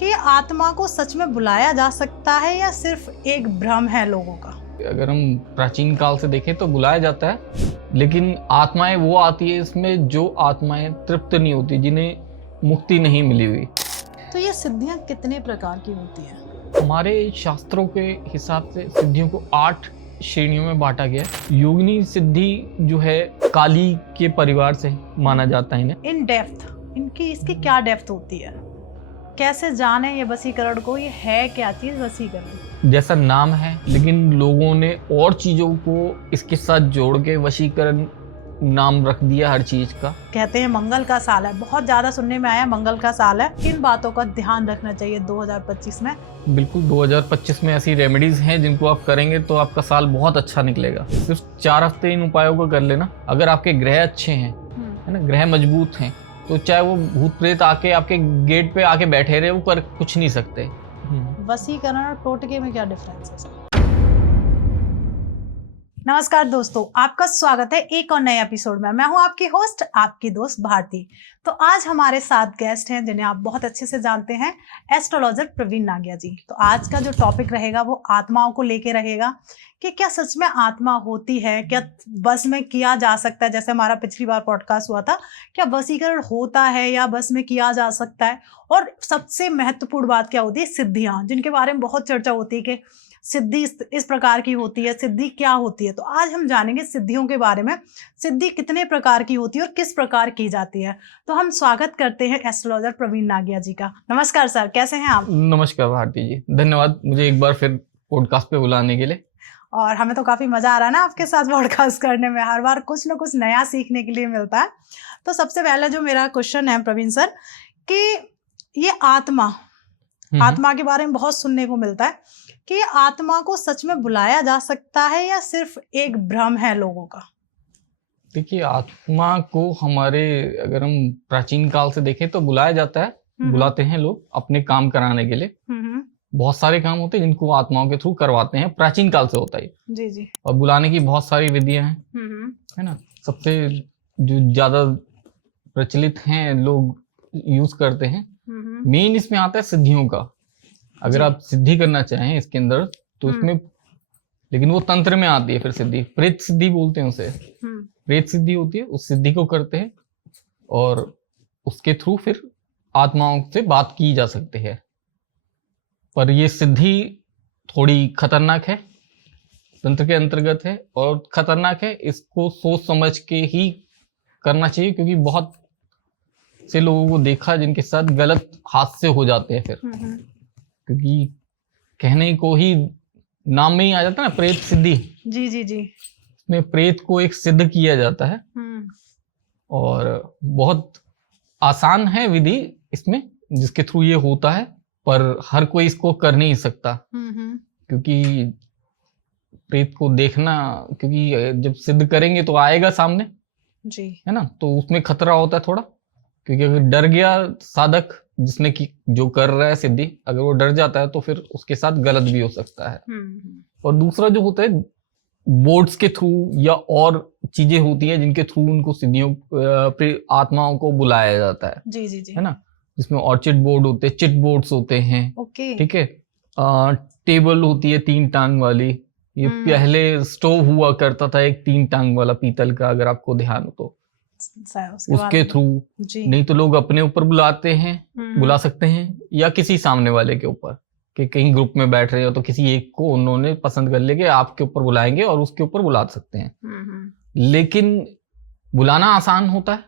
कि आत्मा को सच में बुलाया जा सकता है या सिर्फ एक भ्रम है लोगों का? अगर हम प्राचीन काल से देखें तो बुलाया जाता है, लेकिन आत्माएं वो आती है इसमें जो आत्माएं तृप्त नहीं होती, जिन्हें मुक्ति नहीं मिली हुई। तो ये सिद्धियां कितने प्रकार की होती हैं? हमारे शास्त्रों के हिसाब से सिद्धियों को 8 श्रेणियों में बांटा गया है। योगिनी सिद्धि जो है काली के परिवार से माना जाता है इन्हें। इन डेप्थ इसकी क्या डेप्थ होती है? कैसे जाने ये वशीकरण को? ये है क्या चीज वशीकरण? जैसा नाम है, लेकिन लोगों ने और चीजों को इसके साथ जोड़ के वशीकरण नाम रख दिया हर चीज का। कहते हैं मंगल का साल है, बहुत ज्यादा सुनने में आया मंगल का साल है। किन बातों का ध्यान रखना चाहिए 2025 में? बिल्कुल 2025 में ऐसी रेमेडीज हैं जिनको आप करेंगे तो आपका साल बहुत अच्छा निकलेगा। सिर्फ 4 हफ्ते इन उपायों को कर लेना। अगर आपके ग्रह अच्छे हैं, है ना, ग्रह मजबूत हैं, तो चाहे वो भूत प्रेत आके आपके गेट पे आके बैठे रहे, वो कर कुछ नहीं सकते। वशीकरण और टोटके में क्या डिफरेंस है? नमस्कार दोस्तों, आपका स्वागत है एक और नए एपिसोड में। मैं हूं आपकी होस्ट, आपकी दोस्त भारती। तो आज हमारे साथ गेस्ट हैं जिन्हें आप बहुत अच्छे से जानते हैं, एस्ट्रोलॉजर प्रवीण नागिया जी। तो आज का जो टॉपिक रहेगा वो आत्माओं को लेके रहेगा कि क्या सच में आत्मा होती है, क्या बस में किया जा सकता है। जैसे हमारा पिछली बार पॉडकास्ट हुआ था, क्या वशीकरण होता है या बस में किया जा सकता है। और सबसे महत्वपूर्ण बात क्या होती है, सिद्धियां, जिनके बारे में बहुत चर्चा होती है कि सिद्धि इस प्रकार की होती है, सिद्धि क्या होती है। तो आज हम जानेंगे सिद्धियों के बारे में, सिद्धि कितने प्रकार की होती है और किस प्रकार की जाती है। तो हम स्वागत करते हैं एस्ट्रोलॉजर प्रवीण नागिया जी का। नमस्कार सर, कैसे हैं आप? नमस्कार भारती जी, धन्यवाद मुझे एक बार फिर पॉडकास्ट पे बुलाने के लिए। और हमें तो काफी मजा आ रहा है ना आपके साथ पॉडकास्ट करने में। हर बार कुछ ना कुछ नया सीखने के लिए मिलता है। तो सबसे पहला जो मेरा क्वेश्चन है प्रवीण सर, कि ये आत्मा के बारे में बहुत सुनने को मिलता है कि आत्मा को सच में बुलाया जा सकता है या सिर्फ एक भ्रम है लोगों का? देखिए, आत्मा को हमारे अगर हम प्राचीन काल से देखें तो बुलाया जाता है, बुलाते हैं लोग अपने काम कराने के लिए। बहुत सारे काम होते हैं जिनको आत्माओं के थ्रू करवाते हैं, प्राचीन काल से होता है जी जी। और बुलाने की बहुत सारी विधियां हैं, है ना। सबसे जो ज्यादा प्रचलित हैं, लोग यूज करते हैं, मेन इसमें आता है सिद्धियों का। अगर आप सिद्धि करना चाहें इसके अंदर तो उसमें, लेकिन वो तंत्र में आती है फिर सिद्धि, प्रेत सिद्धि बोलते हैं उसे। प्रेत सिद्धि होती है, उस सिद्धि को करते हैं और उसके थ्रू फिर आत्माओं से बात की जा सकती है। पर ये सिद्धि थोड़ी खतरनाक है, तंत्र के अंतर्गत है और खतरनाक है। इसको सोच समझ के ही करना चाहिए, क्योंकि बहुत से लोगों को देखा जिनके साथ गलत हादसे हो जाते हैं फिर। क्योंकि कहने को ही नाम में ही आ जाता है ना, प्रेत सिद्धि। जी जी जी। इसमें प्रेत को एक सिद्ध किया जाता है और बहुत आसान है विधि इसमें जिसके थ्रू ये होता है, पर हर कोई इसको कर नहीं सकता। क्योंकि प्रेत को देखना, क्योंकि जब सिद्ध करेंगे तो आएगा सामने जी, है ना, तो उसमें खतरा होता है थोड़ा। क्योंकि अगर डर गया साधक जिसने की जो कर रहा है सिद्धि, अगर वो डर जाता है तो फिर उसके साथ गलत भी हो सकता है। और दूसरा जो होता है, बोर्ड्स के थ्रू या और चीजें होती हैं जिनके थ्रू उनको सिद्धियों आत्माओं को बुलाया जाता है। जी जी जी, है ना, जिसमें ऑर्चिड बोर्ड होते हैं, चिट बोर्ड्स होते हैं। ठीक है, टेबल होती है 3 टांग वाली। ये पहले स्टोव हुआ करता था एक 3 टांग वाला पीतल का, अगर आपको ध्यान हो तो, उसके थ्रू। नहीं तो लोग अपने ऊपर बुलाते हैं, बुला सकते हैं, या किसी सामने वाले के ऊपर, कि कहीं ग्रुप में बैठ रहे हो तो किसी एक को उन्होंने पसंद कर लिया कि आपके ऊपर बुलाएंगे और उसके ऊपर बुला सकते हैं। लेकिन बुलाना आसान होता है,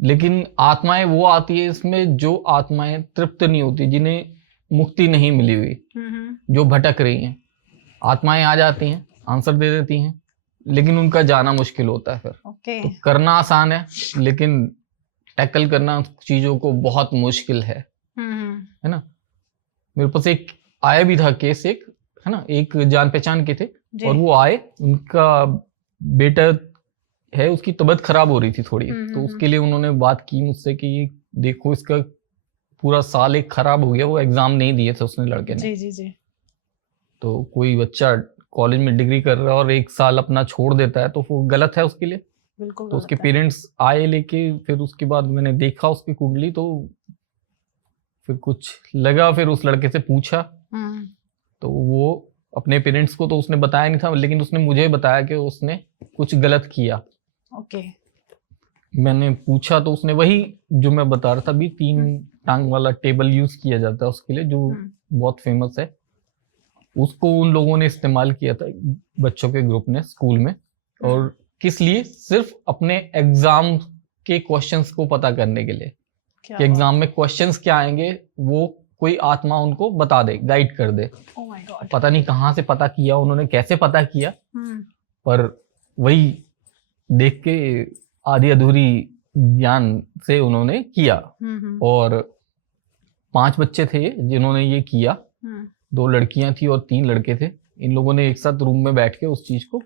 लेकिन आत्माएं वो आती है इसमें जो आत्माएं तृप्त नहीं होती, जिन्हें मुक्ति नहीं मिली हुई, जो भटक रही हैं। आत्माएं आ जाती हैं, आंसर दे देती हैं, लेकिन उनका जाना मुश्किल होता है फिर। तो करना आसान है, लेकिन टैकल करना चीजों को बहुत मुश्किल है ना। मेरे पास एक आया भी था केस, एक है ना, एक जान पहचान के थे और वो आए, उनका बेटा है, उसकी तबीयत खराब हो रही थी थोड़ी, तो उसके लिए उन्होंने बात की मुझसे कि देखो इसका पूरा साल एक खराब हो गया, वो एग्जाम नहीं दिए थे उसने, लड़के ने। जी जी जी। तो कोई बच्चा कॉलेज में डिग्री कर रहा है और 1 साल अपना छोड़ देता है तो वो गलत है उसके लिए। बिल्कुल। तो उसके पेरेंट्स आए लेके, फिर उसके बाद मैंने देखा उसकी कुंडली, तो फिर कुछ लगा, फिर उस लड़के से पूछा, तो वो अपने पेरेंट्स को तो उसने बताया नहीं था, लेकिन उसने मुझे बताया कि उसने कुछ गलत किया। ओके। मैंने पूछा तो उसने वही जो मैं बता रहा था अभी, 3 टांग वाला टेबल यूज किया जाता है उसके लिए, जो बहुत फेमस है, उसको उन लोगों ने इस्तेमाल किया था बच्चों के ग्रुप ने स्कूल में। और किस लिए? सिर्फ अपने एग्जाम के क्वेश्चंस को पता करने के लिए, कि एग्जाम में क्वेश्चंस क्या आएंगे वो कोई आत्मा उनको बता दे, गाइड कर दे। Oh my God. पता नहीं कहाँ से पता किया उन्होंने, कैसे पता किया, पर वही देख के आधी अधूरी ज्ञान से उन्होंने किया। और 5 बच्चे थे जिन्होंने ये किया, 2 लड़कियां थी और 3 लड़के थे। इन लोगों ने एक साथ रूम में बैठ के उस चीज को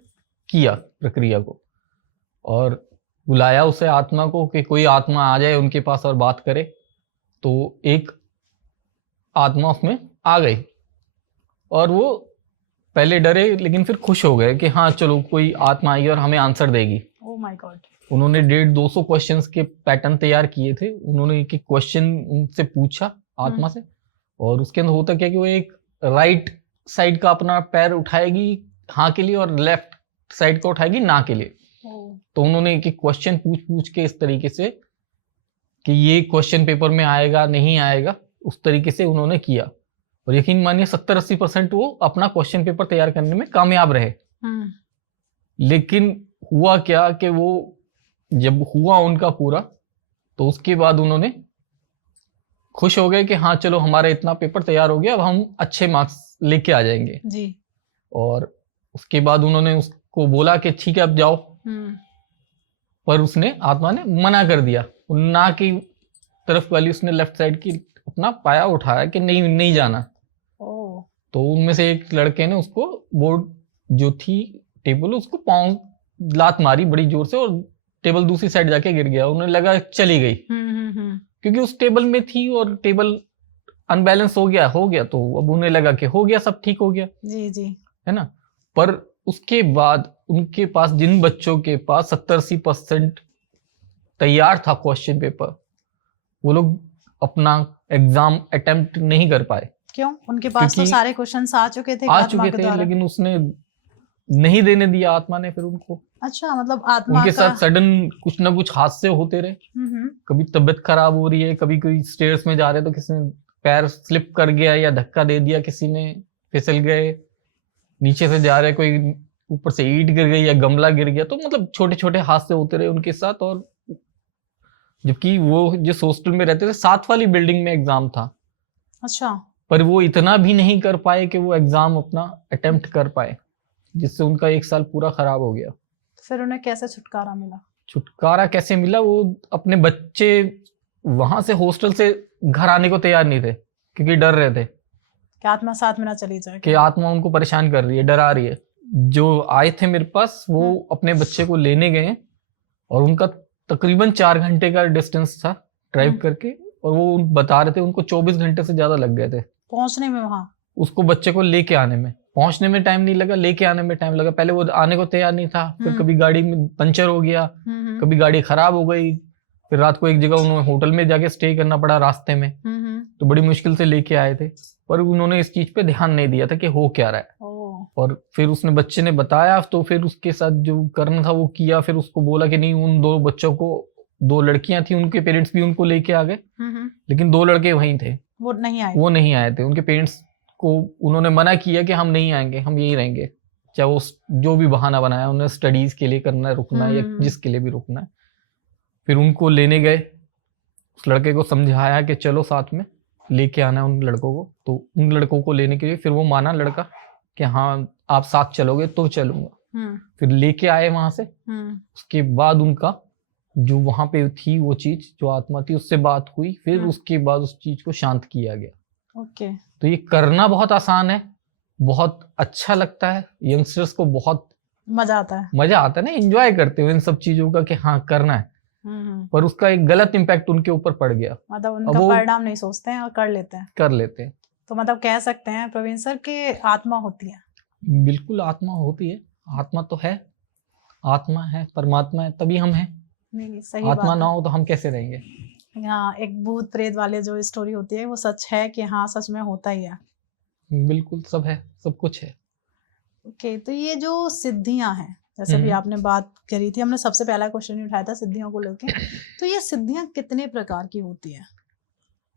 किया, प्रक्रिया को, और बुलाया उसे आत्मा को कि कोई आत्मा आ जाए उनके पास और बात करे। तो एक आत्मा उसमें आ गई और वो पहले डरे लेकिन फिर खुश हो गए कि हाँ चलो कोई आत्मा आई और हमें आंसर देगी। Oh my God. उन्होंने 150-200 क्वेश्चंस के पैटर्न तैयार किए थे। उन्होंने एक क्वेश्चन उनसे पूछा आत्मा से, और उसके अंदर होता क्या कि वो एक राइट साइड का अपना पैर उठाएगी हाँ के लिए और लेफ्ट साइड का उठाएगी ना के लिए। तो उन्होंने एक क्वेश्चन पूछ के इस तरीके से कि ये क्वेश्चन पेपर में आएगा नहीं आएगा, उस तरीके से उन्होंने किया। और यकीन मानिए 70-80% वो अपना क्वेश्चन पेपर तैयार करने में कामयाब रहे। लेकिन हुआ क्या कि वो जब हुआ उनका पूरा, तो उसके बाद उन्होंने खुश हो गए कि हाँ चलो हमारा इतना पेपर तैयार हो गया, अब हम अच्छे मार्क्स लेके आ जाएंगे जी। और उसके बाद उन्होंने उसको बोला कि ठीक है अब जाओ। पर उसने, आत्मा ने मना कर दिया। ना की तरफ वाली उसने लेफ्ट साइड की अपना पाया उठाया कि नहीं नहीं जाना। तो उनमें से एक लड़के ने उसको, बोर्ड जो थी टेबल, उसको पांव लात मारी बड़ी जोर से और टेबल दूसरी साइड जाके गिर गया। उन्हें लगा चली गई, क्योंकि उस टेबल में थी और टेबल अनबैलेंस हो गया तो अब उन्हें लगा कि हो गया, सब ठीक हो गया। जी जी, है ना। पर उसके बाद उनके पास, जिन बच्चों के पास 70-80% तैयार था क्वेश्चन पेपर, वो लोग अपना एग्जाम अटेम्प्ट नहीं कर पाए। क्यों? उनके पास तो सारे क्वेश्चंस आ चुके थे, लेकिन उसने नहीं देने दिया आत्मा ने फिर उनको। अच्छा, मतलब आत्मा उनके साथ सडन कुछ ना कुछ हादसे होते रहे। कभी तबीयत खराब हो रही है, कभी कोई स्टेयर्स में जा रहे तो किसी ने पैर स्लिप कर गया या धक्का दे दिया, किसी ने फिसल गए, नीचे से जा रहे कोई ऊपर से ईंट गिर गई या गमला गिर गया। तो मतलब छोटे छोटे हादसे होते रहे उनके साथ। और जबकि वो जिस हॉस्टल में रहते थे 7 वाली बिल्डिंग में एग्जाम था। अच्छा। पर वो इतना भी नहीं कर पाए कि वो एग्जाम अपना अटेम्प्ट कर पाए, जिससे उनका 1 साल पूरा खराब हो गया। फिर उन्हें कैसे छुटकारा मिला? छुटकारा कैसे मिला? वो अपने बच्चे वहां से हॉस्टल से घर आने को तैयार नहीं थे, क्योंकि डर रहे थे कि आत्मा साथ में ना चली जाए, कि आत्मा उनको परेशान कर रही है, डरा रही है। जो आए थे मेरे पास, वो अपने बच्चे को लेने गए और उनका तकरीबन 4 घंटे का डिस्टेंस था ड्राइव करके, और वो बता रहे थे उनको 24 घंटे से ज्यादा लग गए थे पहुंचने में वहां। उसको बच्चे को लेके आने में, पहुंचने में टाइम नहीं लगा, लेके आने में टाइम लगा। पहले वो आने को तैयार नहीं था, फिर कभी गाड़ी में पंचर हो गया, कभी गाड़ी खराब हो गई, फिर रात को एक जगह उन्होंने होटल में जाके स्टे करना पड़ा रास्ते में। तो बड़ी मुश्किल से लेके आए थे, पर उन्होंने इस चीज पे ध्यान नहीं दिया था कि हो क्या रहा है। और फिर उसने, बच्चे ने बताया, तो फिर उसके साथ जो करना था वो किया। फिर उसको बोला कि नहीं, उन 2 बच्चों को, 2 लड़कियां थी, उनके पेरेंट्स भी उनको लेके आ गए, लेकिन 2 लड़के वहीं थे, वो नहीं आए थे। उनके पेरेंट्स को उन्होंने मना किया कि हम नहीं आएंगे, हम यही रहेंगे, चाहे वो जो भी बहाना बनाया उन्हें, स्टडीज के लिए करना है, रुकना है, या जिसके लिए भी रुकना है। फिर उनको लेने गए, उस लड़के को समझाया कि चलो साथ में लेके आना है उन लड़कों को। तो उन लड़कों को लेने के लिए फिर वो माना लड़का कि हाँ आप साथ चलोगे तो चलूंगा। फिर लेके आए वहां से। उसके बाद उनका जो वहां पे थी वो चीज, जो आत्मा थी, उससे बात हुई। फिर उसके बाद उस चीज को शांत किया गया। ओके। तो ये करना बहुत आसान है, बहुत अच्छा लगता है, यंगस्टर्स को बहुत मजा आता है ना, एंजॉय करते हो इन सब चीजों का कि हाँ करना है। पर उसका एक गलत इम्पैक्ट उनके ऊपर पड़ गया, मतलब उनका परिणाम नहीं सोचते हैं और कर लेते हैं। तो मतलब कह सकते हैं प्रवीण सर कि आत्मा होती है। बिल्कुल आत्मा होती है, आत्मा तो है, आत्मा है, परमात्मा है, तभी हम हैं। नहीं, सही आत्मा बात ना हो तो हम कैसे रहेंगे? हाँ, एक भूत प्रेत वाले जो स्टोरी होती है वो सच है कि हाँ सच में होता ही है। बिल्कुल, सब है, सब कुछ है। ओके, तो ये जो सिद्धियां हैं, जैसे भी आपने बात करी थी, हमने सबसे पहला क्वेश्चन ही उठाया था सिद्धियों को लेके, तो ये सिद्धियां कितने प्रकार की होती है?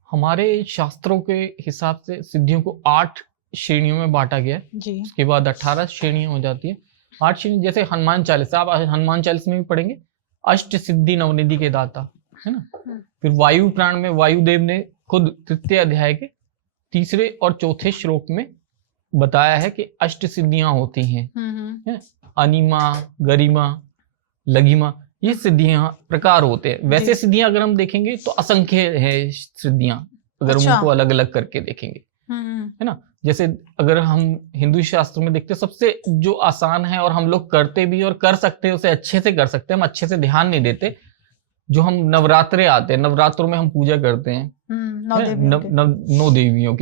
हमारे शास्त्रों के हिसाब से सिद्धियों को 8 श्रेणियों में बांटा गया है। जी। उसके बाद 18 श्रेणियां हो जाती है। 8 श्रेणी, जैसे हनुमान चालीसा, आप हनुमान चालीसा में भी पढ़ेंगे, अष्ट सिद्धि नवनिधि के दाता, है ना। फिर वायु प्राण में वायुदेव ने खुद तृतीय अध्याय के तीसरे और चौथे श्लोक में बताया है कि अष्ट सिद्धियां होती हैं, है? अनिमा, गरिमा, लघिमा, ये सिद्धियां प्रकार होते हैं। वैसे सिद्धियां अगर हम देखेंगे तो असंख्य है सिद्धियां, अगर उनको अलग अलग करके देखेंगे, है ना। जैसे अगर हम हिंदू शास्त्र में देखते हैं, सबसे जो आसान है और हम लोग करते भी और कर सकते हैं, उसे अच्छे से कर सकते हैं, हम अच्छे से ध्यान नहीं देते, जो हम नवरात्रे आते हैं, नवरात्रों में हम पूजा करते हैं नौ देवियों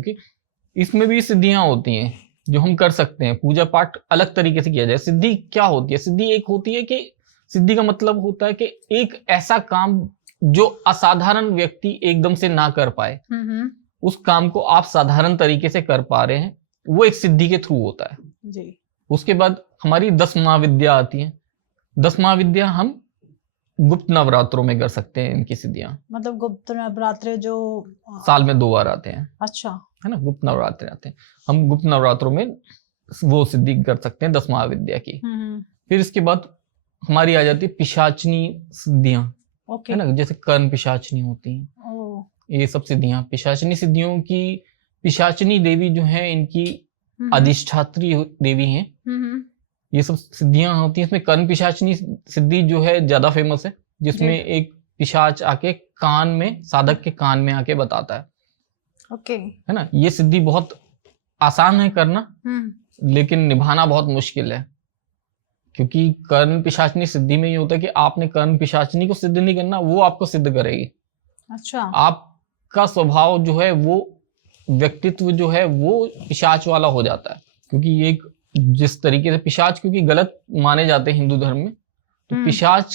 की, इसमें भी सिद्धियां होती हैं जो हम कर सकते हैं। पूजा पाठ अलग तरीके से किया जाए। सिद्धि क्या होती है? सिद्धि एक होती है कि सिद्धि का मतलब होता है कि एक ऐसा काम जो असाधारण व्यक्ति एकदम से ना कर पाए, उस काम को आप साधारण तरीके से कर पा रहे हैं, वो एक सिद्धि के थ्रू होता है जी। उसके बाद हमारी 10 महाविद्या आती है। 10 महाविद्या हम गुप्त नवरात्रों में कर सकते हैं इनकी सिद्धियां। मतलब गुप्त नवरात्रे जो साल में 2 बार आते हैं। अच्छा, है ना, गुप्त नवरात्रे आते हैं। हम गुप्त नवरात्रों में वो सिद्धि कर सकते हैं 10 महाविद्या की। फिर इसके बाद हमारी आ जाती है पिशाचनी सिद्धियां, है ना, जैसे कर्ण पिशाचनी होती हैं, ये सब सिद्धियां। पिशाचनी सिद्धियों की, पिशाचनी देवी जो है इनकी अधिष्ठात्री देवी हैं, ये सब सिद्धियां होती हैं। इसमें कर्ण पिशाचनी सिद्धि जो है ज्यादा फेमस है, जिसमें एक पिशाच आके कान में, साधक के कान में आके बताता है, है ना। ये सिद्धि बहुत आसान है करना, लेकिन निभाना बहुत मुश्किल है, क्योंकि कर्ण पिशाचनी सिद्धि में ये होता है कि आपने कर्ण पिशाचनी को सिद्ध नहीं करना, वो आपको सिद्ध करेगी। अच्छा, आपका स्वभाव जो है, वो व्यक्तित्व जो है वो पिशाच वाला हो जाता है, क्योंकि एक जिस तरीके से पिशाच क्योंकि गलत माने जाते हैं हिंदू धर्म में, तो पिशाच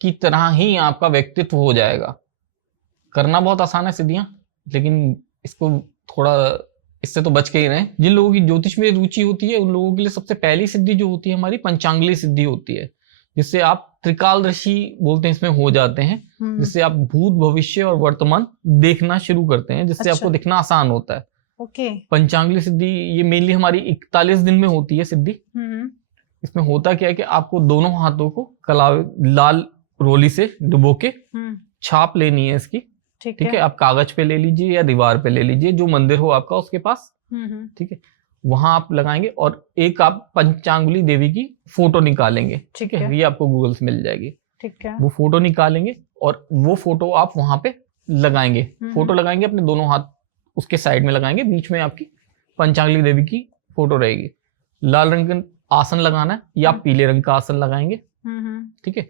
की तरह ही आपका व्यक्तित्व हो जाएगा। करना बहुत आसान है सिद्धियां, लेकिन इसको थोड़ा, इससे तो बच के ही रहें। जिन लोगों की ज्योतिष में रुचि होती है, उन लोगों के लिए सबसे पहली सिद्धि जो होती है हमारी पंचांगली सिद्धि होती है, जिससे आप त्रिकालदर्शी बोलते हैं, इसमें हो जाते हैं, जिससे आप भूत, भविष्य और वर्तमान देखना शुरू करते हैं, जिससे आपको दिखना आसान होता है। पंचांगली सिद्धि ये मेनली हमारी 41 दिन में होती है सिद्धि। इसमें होता क्या है कि आपको दोनों हाथों को लाल रोली से डुबो के छाप लेनी है इसकी, ठीक है। आप कागज पे ले लीजिए या दीवार पे ले लीजिए, जो मंदिर हो आपका उसके पास, ठीक है, वहां आप लगाएंगे। और एक आप पंचांगुली देवी की फोटो निकालेंगे, ठीक है, ये आपको गूगल से मिल जाएगी, ठीक है। वो फोटो निकालेंगे और वो फोटो आप वहां पे लगाएंगे। फोटो लगाएंगे, अपने दोनों हाथ उसके साइड में लगाएंगे, बीच में आपकी पंचांगली देवी की फोटो रहेगी। लाल रंग का आसन लगाना है या पीले रंग का आसन लगाएंगे, ठीक है।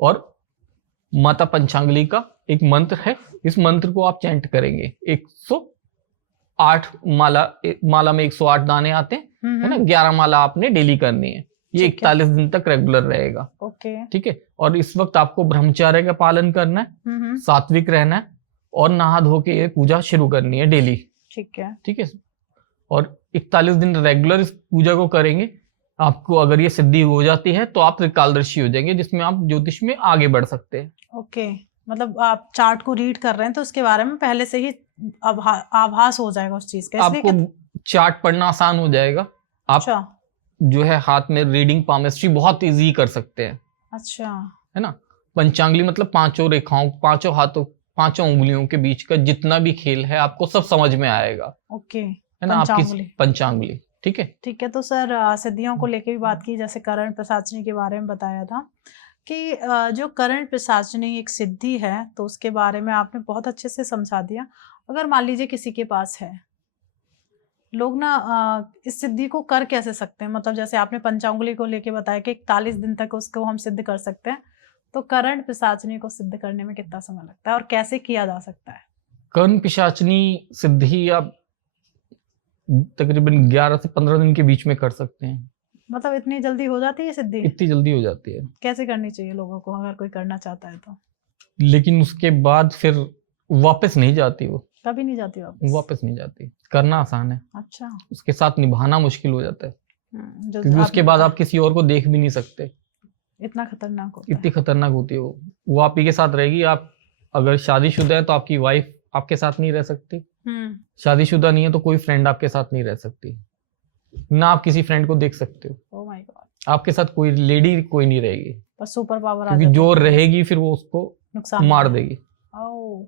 और माता पंचांगली का एक मंत्र है, इस मंत्र को आप चैंट करेंगे। 108 माला में 108 दाने आते हैं, है ना। 11 माला आपने डेली करनी है, ये 41 दिन तक रेगुलर रहेगा, ठीक है। और इस वक्त आपको ब्रह्मचर्य का पालन करना है, सात्विक रहना है, और नहा धो के ये पूजा शुरू करनी है डेली, ठीक है, ठीक है। और 41 दिन रेगुलर इस पूजा को करेंगे। आपको अगर ये सिद्धि हो जाती है तो आप त्रिकालदर्शी हो जाएंगे, जिसमें आप ज्योतिष में आगे बढ़ सकते हैं। ओके, मतलब आप चार्ट को रीड कर रहे हैं तो उसके बारे में पहले से ही आभास हो जाएगा उस चीज का, आपको चार्ट पढ़ना आसान हो जाएगा। आप जो है हाथ में रीडिंग पामेस्ट्री बहुत इजी कर सकते हैं। अच्छा, है ना। पंचांगली मतलब 5 रेखाओं, 5 हाथों, 5 उंगलियों के बीच का जितना भी खेल है आपको सब समझ में आएगा। ओके, है ना, आपकी पंचांगुली, ठीक है, ठीक है। तो सर सिद्धियों को लेके भी बात की, जैसे कर्ण पिशाचनी के बारे में बताया था कि जो कर्ण पिशाचनी एक सिद्धि है, तो उसके बारे में आपने बहुत अच्छे से समझा दिया। अगर मान लीजिए किसी के पास है, लोग ना इस सिद्धि को कर कैसे सकते हैं? मतलब जैसे आपने पंचांगुली को लेके बताया कि 41 दिन तक उसको हम सिद्ध कर सकते हैं, तो कर्ण पिशाचनी को सिद्ध करने में कितना समय लगता है और कैसे किया जा सकता है? कर्ण पिशाचनी सिद्धि आप तकरीबन 11 से 15 दिन के बीच में कर सकते हैं। मतलब इतनी जल्दी हो जाती है सिद्धि? इतनी जल्दी हो जाती है। कैसे करनी चाहिए लोगों को अगर कोई करना चाहता है तो? लेकिन उसके बाद फिर वापस नहीं जाती वो, कभी नहीं जाती वापस नहीं जाती। करना आसान है, अच्छा। उसके साथ निभाना मुश्किल हो जाता है, जो क्योंकि उसके आपने बाद बताया, आप किसी और को देख भी नहीं सकते, इतना खतरनाक होता इतनी है। खतरनाक होती है वो आप ही के साथ रहेगी। आप अगर शादीशुदा है तो आपकी वाइफ आपके साथ नहीं रह सकती, शादीशुदा नहीं है तो कोई फ्रेंड आपके साथ नहीं रह सकती, ना आप किसी फ्रेंड को देख सकते हो। ओह माय गॉड, आपके साथ कोई लेडी कोई नहीं रहेगी, बस सुपर पावर आ क्योंकि जाता जो है, रहेगी फिर वो उसको नुकसान मार होगा। देगी। ओह,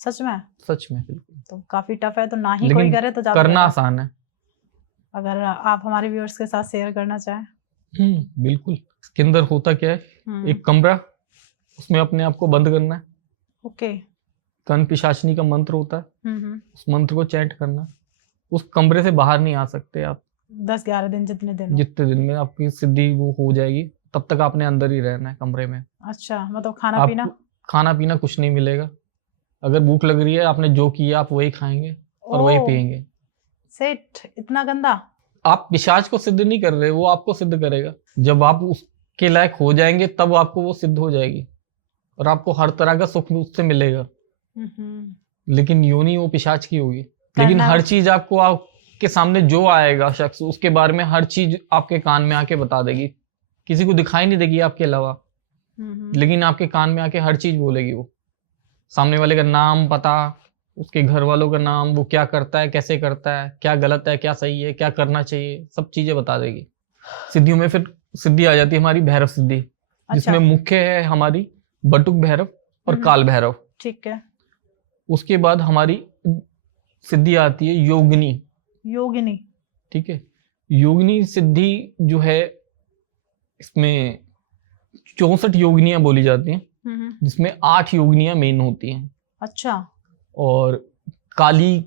सच में? सच में, बिल्कुल। तो काफी टफ है, तो ना ही लेकिन कोई करे तो ज्यादा करना better। आसान है। अगर आप हमारे व्यूअर्स के साथ शेयर करना चाहें। बिल्कुल। इसके अंदर होता क्या है, एक कमरा, उसमें अपने आप को बंद करना है। ओके। कन पिशाचनी का मंत्र होता है, उस मंत्र को चैंट करना। उस कमरे से बाहर नहीं आ सकते आप 10-11 दिन, जितने दिन हो। जितने दिन में आपकी सिद्धि वो हो जाएगी, तब तक आपने अंदर ही रहना है कमरे में। अच्छा, मतलब खाना पीना? खाना पीना कुछ नहीं मिलेगा। अगर भूख लग रही है, आपने जो किया आप वही खाएंगे और वही पिएंगे। सेट, इतना गंदा? आप पिशाच को सिद्ध नहीं कर रहे, वो आपको सिद्ध करेगा। जब आप उसके लायक हो जाएंगे तब आपको वो सिद्ध हो जाएगी और आपको हर तरह का सुख उससे मिलेगा। लेकिन योनि वो पिशाच की होगी। लेकिन हर चीज आपको, आपके सामने जो आएगा शख्स, उसके बारे में हर चीज आपके कान में आके बता देगी। किसी को दिखाई नहीं देगी आपके अलावा, लेकिन आपके कान में आके हर चीज बोलेगी। वो सामने वाले का नाम, पता, उसके घर वालों का नाम, वो क्या करता है, कैसे करता है, क्या गलत है, क्या सही है, क्या करना चाहिए, सब चीजें बता देगी। सिद्धियों में फिर सिद्धि आ जाती है हमारी भैरव सिद्धि, जिसमें मुख्य है हमारी बटुक भैरव और काल भैरव। ठीक है। उसके बाद हमारी सिद्धि आती है योगिनी। योगिनी, ठीक है। योगिनी सिद्धि जो है, इसमें 64 योगिनियां बोली जाती हैं, जिसमें 8 योगिनियां मेन होती हैं। अच्छा। और काली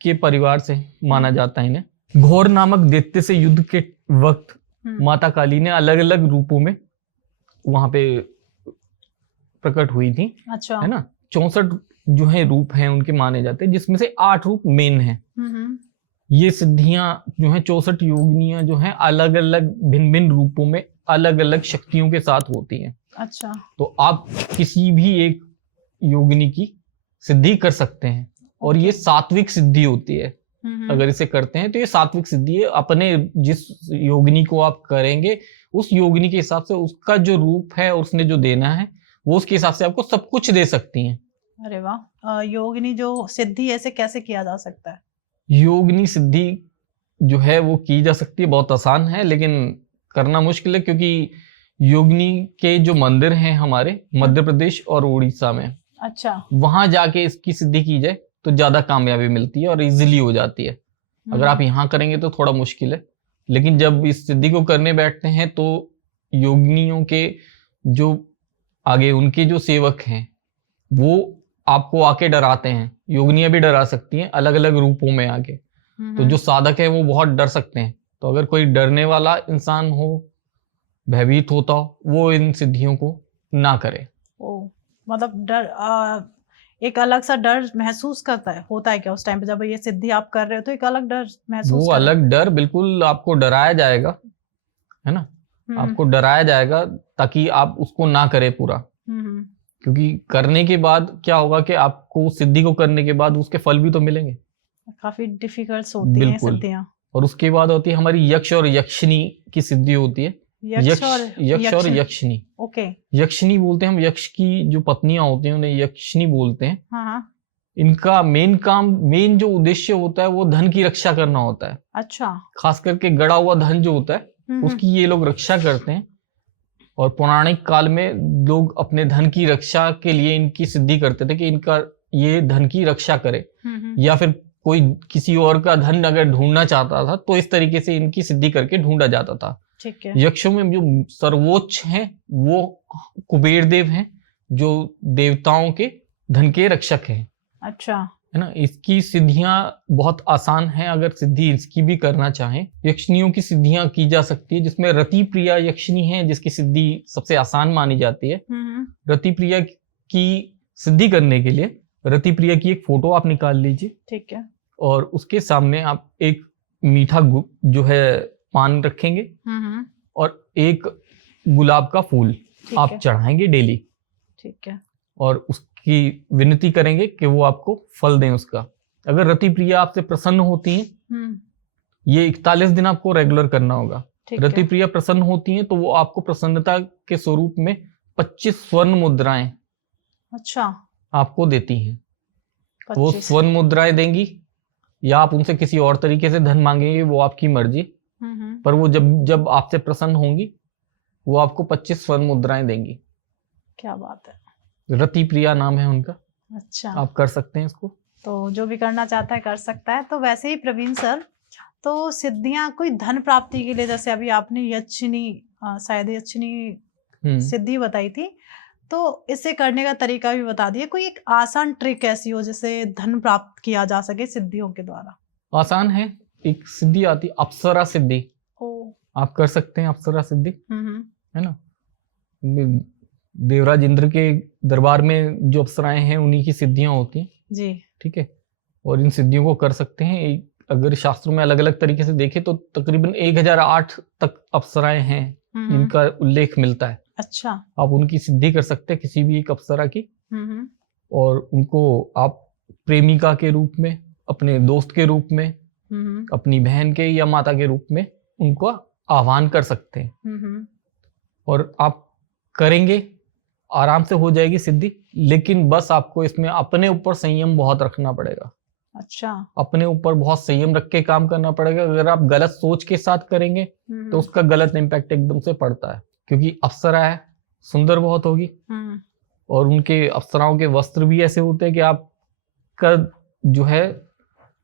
के परिवार से माना जाता है इन्हें। घोर नामक दैत्य से युद्ध के वक्त माता काली ने अलग अलग रूपों में वहां पे प्रकट हुई थी। अच्छा। है ना। 64 जो है रूप हैं उनके माने जाते हैं, जिसमें से 8 रूप मेन हैं। ये सिद्धियां जो हैं, 64 योगिनियां जो हैं, अलग अलग भिन्न भिन्न रूपों में अलग अलग शक्तियों के साथ होती हैं। अच्छा। तो आप किसी भी एक योगिनी की सिद्धि कर सकते हैं। और ये सात्विक सिद्धि होती है। अगर इसे करते हैं तो ये सात्विक सिद्धि है। अपने जिस योगिनी को आप करेंगे, उस योगिनी के हिसाब से उसका जो रूप है, उसने जो देना है, वो उसके हिसाब से आपको सब कुछ दे सकती हैं। अरे वाह। योगिनी जो सिद्धि ऐसे कैसे किया जा सकता है? योगिनी सिद्धि जो है वो की जा सकती है, बहुत आसान है, लेकिन करना मुश्किल है, क्योंकि योगिनी के जो मंदिर हैं हमारे मध्य प्रदेश और उड़ीसा में, अच्छा, वहां जाके इसकी सिद्धि की जाए तो ज्यादा कामयाबी मिलती है और इजीली हो जाती है। अगर आप यहाँ करेंगे तो थोड़ा मुश्किल है, लेकिन जब इस सिद्धि को करने बैठते हैं तो योगिनियों के जो आगे उनके जो सेवक हैं वो आपको आके डराते हैं। योगिनियां भी डरा सकती हैं अलग अलग रूपों में आके। तो जो साधक है वो बहुत डर सकते हैं। तो अगर कोई डरने वाला इंसान हो, भयभीत होता हो, वो इन सिद्धियों को ना करे। ओ, मतलब डर, एक अलग सा डर महसूस करता है, होता है क्या उस टाइम पे जब ये सिद्धि आप कर रहे हो? तो एक अलग डर महसूस वो अलग डर, बिल्कुल आपको डराया जाएगा, है ना। आपको डराया जाएगा ताकि आप उसको ना करें पूरा। क्योंकि करने के बाद क्या होगा कि आपको सिद्धि को करने के बाद उसके फल भी तो मिलेंगे। काफी डिफिकल्ट होती हैं सिद्धियां। और उसके बाद होती है हमारी यक्ष और यक्षिनी की सिद्धि होती है। यक्ष और यक्षिनी। ओके। यक्षिनी बोलते हैं हम, यक्ष की जो पत्नियां होती हैं उन्हें यक्षिनी बोलते हैं। हाँ। इनका मेन काम, मेन जो उद्देश्य होता है वो धन की रक्षा करना होता है। अच्छा। खास करके गड़ा हुआ धन जो होता है उसकी ये लोग रक्षा करते हैं। और पौराणिक काल में लोग अपने धन की रक्षा के लिए इनकी सिद्धि करते थे कि इनका ये धन की रक्षा करे। या फिर कोई किसी और का धन अगर ढूंढना चाहता था तो इस तरीके से इनकी सिद्धि करके ढूंढा जाता था। ठीक है। यक्षों में जो सर्वोच्च हैं वो कुबेर देव हैं, जो देवताओं के धन के रक्षक हैं। अच्छा, है ना। इसकी सिद्धियां बहुत आसान हैं, अगर सिद्धि इसकी भी करना चाहें। यक्षिनियों की सिद्धियां की जा सकती है, जिसमें रति प्रिया यक्षिनी है जिसकी सिद्धि सबसे आसान मानी जाती है। रति प्रिया की सिद्धि करने के लिए रति प्रिया की एक फोटो आप निकाल लीजिए। ठीक है। और उसके सामने आप एक मीठा जो है पान रखेंगे और एक गुलाब का फूल आप चढ़ाएंगे डेली। ठीक है। और उसकी विनती करेंगे कि वो आपको फल दें उसका। अगर रति प्रिया आपसे प्रसन्न होती हैं, ये 41 दिन आपको रेगुलर करना होगा। रति प्रिया प्रसन्न होती हैं तो वो आपको प्रसन्नता के स्वरूप में 25 स्वर्ण मुद्राएं अच्छा आपको देती हैं। वो 25 स्वर्ण मुद्राएं देंगी या आप उनसे किसी और तरीके से धन मांगेंगे, वो आपकी मर्जी। पर वो जब आपसे प्रसन्न होंगी वो आपको 25 स्वर्ण मुद्राएं देंगी। क्या बात है। रति प्रिया नाम है उनका। अच्छा, आप कर सकते हैं इसको। तो जो भी करना चाहता है कर सकता है। तो वैसे ही प्रवीण सर, तो सिद्धियां कोई धन प्राप्ति के लिए, जैसे अभी आपने यक्षिणी शायद यक्षिणी सिद्धि बताई थी, तो इसे करने का तरीका भी बता दिया। कोई एक आसान ट्रिक ऐसी हो जिससे धन प्राप्त किया जा सके सिद्धियों के द्वारा? आसान है, एक सिद्धि आती, अप्सरा सिद्धि। आप कर सकते हैं अप्सरा सिद्धि, है ना। देवराज इंद्र के दरबार में जो अप्सराएं हैं उन्हीं की सिद्धियां होती हैं जी, ठीक है। और इन सिद्धियों को कर सकते हैं। अगर शास्त्रों में अलग अलग तरीके से देखें तो तकरीबन 1008 तक अप्सराएं हैं जिनका उल्लेख मिलता है। अच्छा, आप उनकी सिद्धि कर सकते हैं किसी भी एक अप्सरा की, और उनको आप प्रेमिका के रूप में, अपने दोस्त के रूप में, अपनी बहन के या माता के रूप में उनको आह्वान कर सकते हैं। और आप करेंगे, आराम से हो जाएगी सिद्धि। लेकिन बस आपको इसमें अपने ऊपर संयम बहुत रखना पड़ेगा। अच्छा, अपने ऊपर बहुत संयम रख के काम करना पड़ेगा। अगर आप गलत सोच के साथ करेंगे तो उसका गलत इम्पैक्ट एकदम से पड़ता है, क्योंकि अप्सरा है, सुंदर बहुत होगी, और उनके अप्सराओं के वस्त्र भी ऐसे होते हैं कि आपका जो है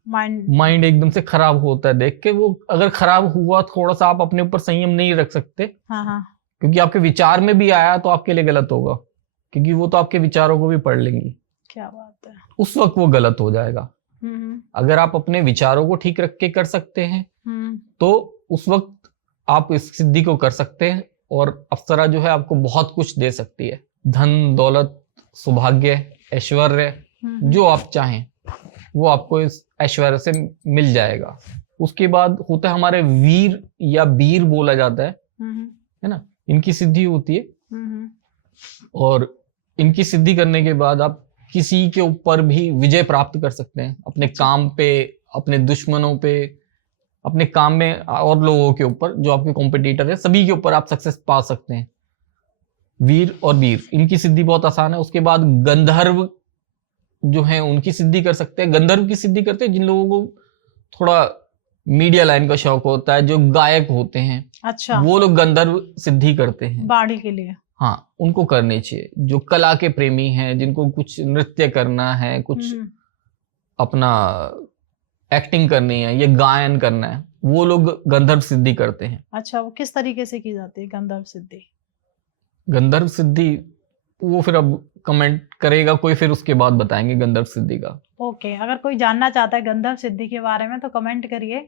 माइंड एकदम से खराब होता है देख के। वो अगर खराब हुआ थोड़ा सा, आप अपने ऊपर संयम नहीं रख सकते, क्योंकि आपके विचार में भी आया तो आपके लिए गलत होगा, क्योंकि वो तो आपके विचारों को भी पढ़ लेंगी। क्या बात है। उस वक्त वो गलत हो जाएगा। अगर आप अपने विचारों को ठीक रख के कर सकते हैं तो उस वक्त आप इस सिद्धि को कर सकते हैं, और अप्सरा जो है आपको बहुत कुछ दे सकती है। धन, दौलत, सौभाग्य, ऐश्वर्य, जो आप चाहें वो आपको इस ऐश्वर्य से मिल जाएगा। उसके बाद होता है हमारे वीर या बीर बोला जाता है ना। इनकी सिद्धि होती है, और इनकी सिद्धि करने के बाद आप किसी के ऊपर भी विजय प्राप्त कर सकते हैं, अपने काम पे, अपने दुश्मनों पे, अपने काम में, और लोगों के ऊपर जो आपके कॉम्पिटिटर है सभी के ऊपर आप सक्सेस पा सकते हैं। वीर और बीर, इनकी सिद्धि बहुत आसान है। उसके बाद गंधर्व जो है उनकी सिद्धि कर सकते हैं। गंधर्व की सिद्धि करते हैं जिन लोगों को थोड़ा मीडिया लाइन का शौक होता है, जो गायक होते हैं। अच्छा, वो लोग गंधर्व सिद्धि करते हैं बाड़ी के लिए। हाँ, उनको करनी चाहिए। जो कला के प्रेमी हैं, जिनको कुछ नृत्य करना है, कुछ अपना एक्टिंग करनी है या गायन करना है, वो लोग गंधर्व सिद्धि करते हैं। अच्छा, वो किस तरीके से की जाती है गंधर्व सिद्धि? गंधर्व सिद्धि वो फिर अब कमेंट करेगा कोई, फिर उसके बाद बताएंगे गंधर्व सिद्धि का। ओके, अगर कोई जानना चाहता है गंधर्व सिद्धि के बारे में तो कमेंट करिए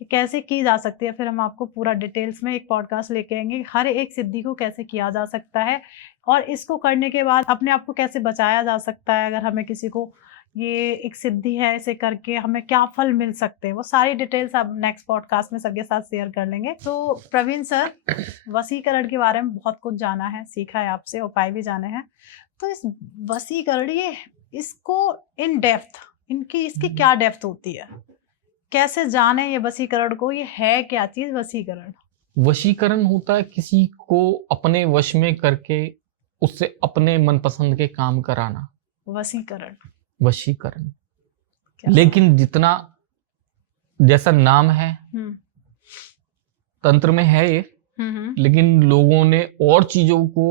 कि कैसे की जा सकती है। फिर हम आपको पूरा डिटेल्स में एक पॉडकास्ट लेके आएंगे, हर एक सिद्धि को कैसे किया जा सकता है, और इसको करने के बाद अपने आप को कैसे बचाया जा सकता है। अगर हमें किसी को ये एक सिद्धि है, इसे करके हमें क्या फल मिल सकते हैं, वो सारी डिटेल्स अब नेक्स्ट पॉडकास्ट में सबके साथ शेयर कर लेंगे। तो प्रवीण सर, वशीकरण के बारे में बहुत कुछ जाना है, सीखा है आपसे, उपाय भी जाने हैं। तो इस वशीकरण, ये इसको इन डेप्थ, इसकी क्या डेप्थ होती है, कैसे जाने ये वशीकरण को, ये है क्या चीज वशीकरण? वशीकरण होता है किसी को अपने वश में करके उससे अपने मनपसंद के काम कराना, वशीकरण। लेकिन जितना, जैसा नाम है तंत्र में है ये, लेकिन लोगों ने और चीजों को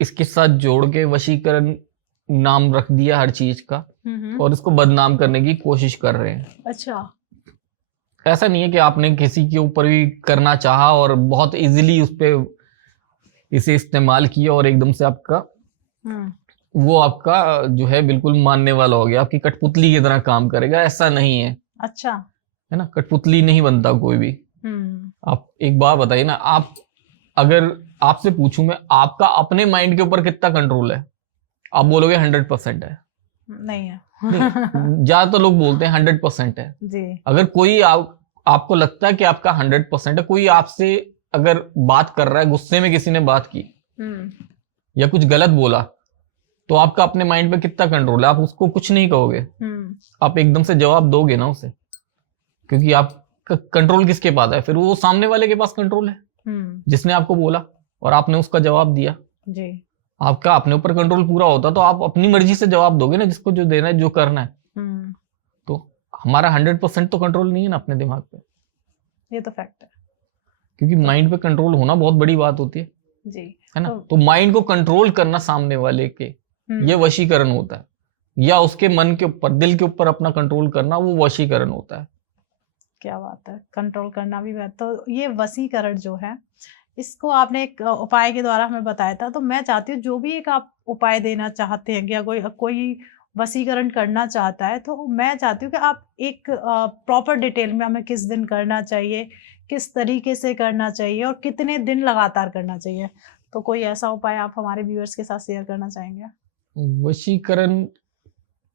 इसके साथ जोड़ के वशीकरण नाम रख दिया हर चीज का, और इसको बदनाम करने की कोशिश कर रहे हैं। अच्छा, ऐसा नहीं है कि आपने किसी के ऊपर भी करना चाहा और बहुत इजीली उस पे इसे इस्तेमाल किया और एकदम से आपका वो आपका जो है बिल्कुल मानने वाला हो गया, आपकी कठपुतली की तरह काम करेगा, ऐसा नहीं है। अच्छा, है ना, कठपुतली नहीं बनता कोई भी। आप एक बात बताइए ना, आप अगर आपसे पूछूं मैं, आपका अपने माइंड के ऊपर कितना कंट्रोल है? आप बोलोगे 100% है। नहीं है। ज्यादातर लोग बोलते हैं 100% है जी। अगर कोई आपको लगता है कि आपका 100% है, कोई आपसे अगर बात कर रहा है, गुस्से में किसी ने बात की या कुछ गलत बोला, तो आपका अपने माइंड पे कितना कंट्रोल है? आप उसको कुछ नहीं कहोगे, आप एकदम से जवाब दोगे ना उसे, क्योंकि आप कंट्रोल किसके पास है? फिर वो सामने वाले के पास कंट्रोल है, जिसने आपको बोला और आपने उसका जवाब दिया जी। आपका अपने ऊपर कंट्रोल पूरा होता तो आप अपनी मर्जी से जवाब दोगे ना, जिसको जो देना है, जो करना है। तो हमारा 100% तो कंट्रोल नहीं है ना अपने दिमाग पे, ये तो फैक्ट है, क्योंकि माइंड पे कंट्रोल होना बहुत बड़ी बात होती है जी, है ना। तो माइंड को कंट्रोल करना सामने वाले के, ये वशीकरण होता है, या उसके मन के ऊपर, दिल के ऊपर अपना कंट्रोल करना, वो वशीकरण होता है। क्या बात है, कंट्रोल करना भी है। तो ये वशीकरण जो है, इसको आपने एक उपाय के द्वारा हमें बताया था, तो मैं चाहती हूँ जो भी एक आप उपाय देना चाहते हैं या कोई वशीकरण करना चाहता है, तो मैं चाहती हूँ कि आप एक प्रॉपर डिटेल में हमें किस दिन करना चाहिए, किस तरीके से करना चाहिए और कितने दिन लगातार करना चाहिए। तो कोई ऐसा उपाय आप हमारे व्यूअर्स के साथ शेयर करना चाहेंगे? वशीकरण